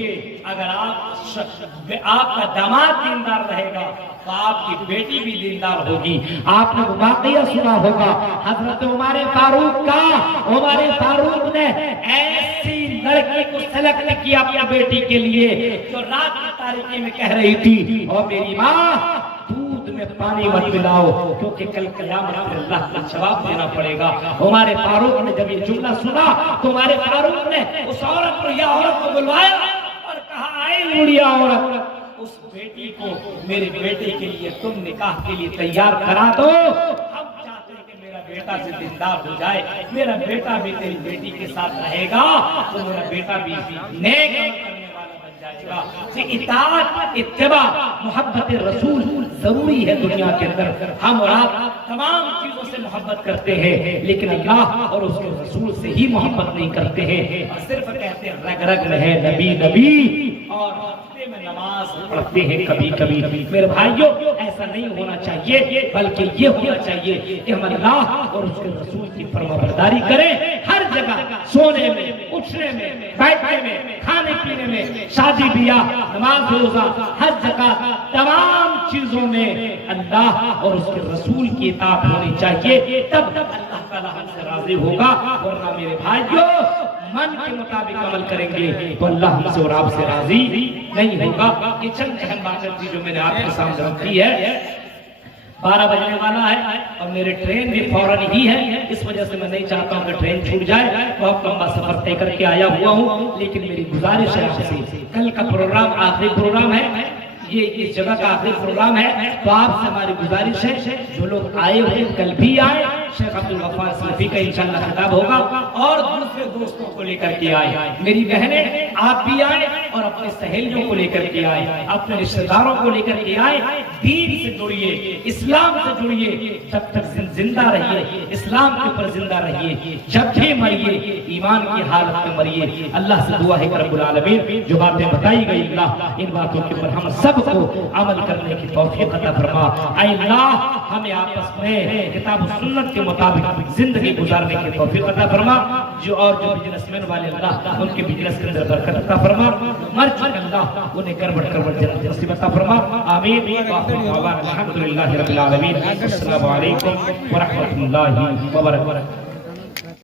अगर आपका दामाद दीनदार रहेगा तो आपकी बेटी भी दीनदार होगी। आपने वाकया सुना होगा हजरत उमर फारूक का, उमर फारूक ने ऐसी लड़की को सेलेक्ट किया अपनी बेटी के लिए जो रात की तारीकी में कह रही थी, और मेरी माँ दूध में पानी मत मिलाओ, क्योंकि कल क़यामत में अल्लाह का जवाब देना पड़ेगा। हमारे फारूक ने जब ये जुमला सुना, तुम्हारे फारूक ने उस औरत को या औरत को बुलवाया और कहा, आई बुढ़िया औरत, उस बेटी को मेरे बेटे के लिए तुम निकाह के लिए तैयार करा दो। हम चाहते हैं कि मेरा बेटा से दीनदार हो जाए, मेरा बेटा भी तेरी बेटी के साथ रहेगा, तो मेरा बेटा भी नेक करने वाला बन जाएगा। इताअत, इत्तिबा, मोहब्बत रसूल जरूरी है दुनिया के अंदर। हम और आप तमाम चीजों से मोहब्बत करते हैं, लेकिन अल्लाह और उसके रसूल से ही मोहब्बत नहीं करते हैं, और सिर्फ कहते हैं रग रग में है नबी नबी, और हफ्ते में नमाज पढ़ते हैं कभी कभी। मेरे भाइयों, ऐसा नहीं होना चाहिए, बल्कि ये होना चाहिए कि हम अल्लाह और उसके रसूल की फरमाबरदारी करें हर जगह, सोने में, उठने में, बैठने में, खाने पीने में, शादी ब्याह, नमाज रोजा, हर जगह तमाम चीजों में अल्लाह और उसके रसूल की इताअत होनी चाहिए, तब अल्लाह ताला हमसे राजी होगा। वरना मेरे भाइयों, मन के मुताबिक अमल करेंगे तो अल्लाह हमसे और आपसे राजी नहीं होगा। ये चंद अहम बातें थी जो मैंने आपके सामने रखी है। 12 बजने वाला है और मेरे ट्रेन भी फौरन ही है, इस वजह से मैं नहीं चाहता हूँ कि ट्रेन छूट जाए। बहुत लंबा सफर तय करके आया हुआ हूँ, लेकिन मेरी गुजारिश है आपसे, कल का प्रोग्राम आखिरी प्रोग्राम है, ये इस जगह का आखिरी प्रोग्राम है, तो आपसे हमारी गुजारिश है जो लोग आए हुए कल भी आए, शेख अब्दुल गफ्फार सलफी का इंशाअल्लाह खिताब होगा, और दूसरे दोस्तों को लेकर के आए, मेरी बहनें आप भी आए और अपने सहेलियों को लेकर के आए, अपने रिश्तेदारों को लेकर के आए। दीन से जुड़िए, इस्लाम से जुड़िए, जब तक जिंदा रहिए इस्लाम के ऊपर जिंदा रहिए, जब भी मरिए ईमान की हालत में मरिए। अल्लाह से दुआ है रब्बुल आलमीन, जो बातें बताई गई अल्लाह इन बातों के ऊपर हम सबको अमल करने की तौफीक अता फरमा। ऐ अल्लाह, हमें आपस में किताब और सुन्नत के मुताबिक जिंदगी गुजारने की तौफीक अता फरमा। जो बिजनेसमैन वाले अल्लाह उनके बिजनेस के अंदर बरकत अता फरमा, मर चुके अल्लाह उन्हें करबट जन्नत नसीब अता फरमा। आमीन। अल्हम्दुलिल्लाहि रब्बिल आलमीन। अस्सलामु अलैकुम व रहमतुल्लाहि व बरकातहू।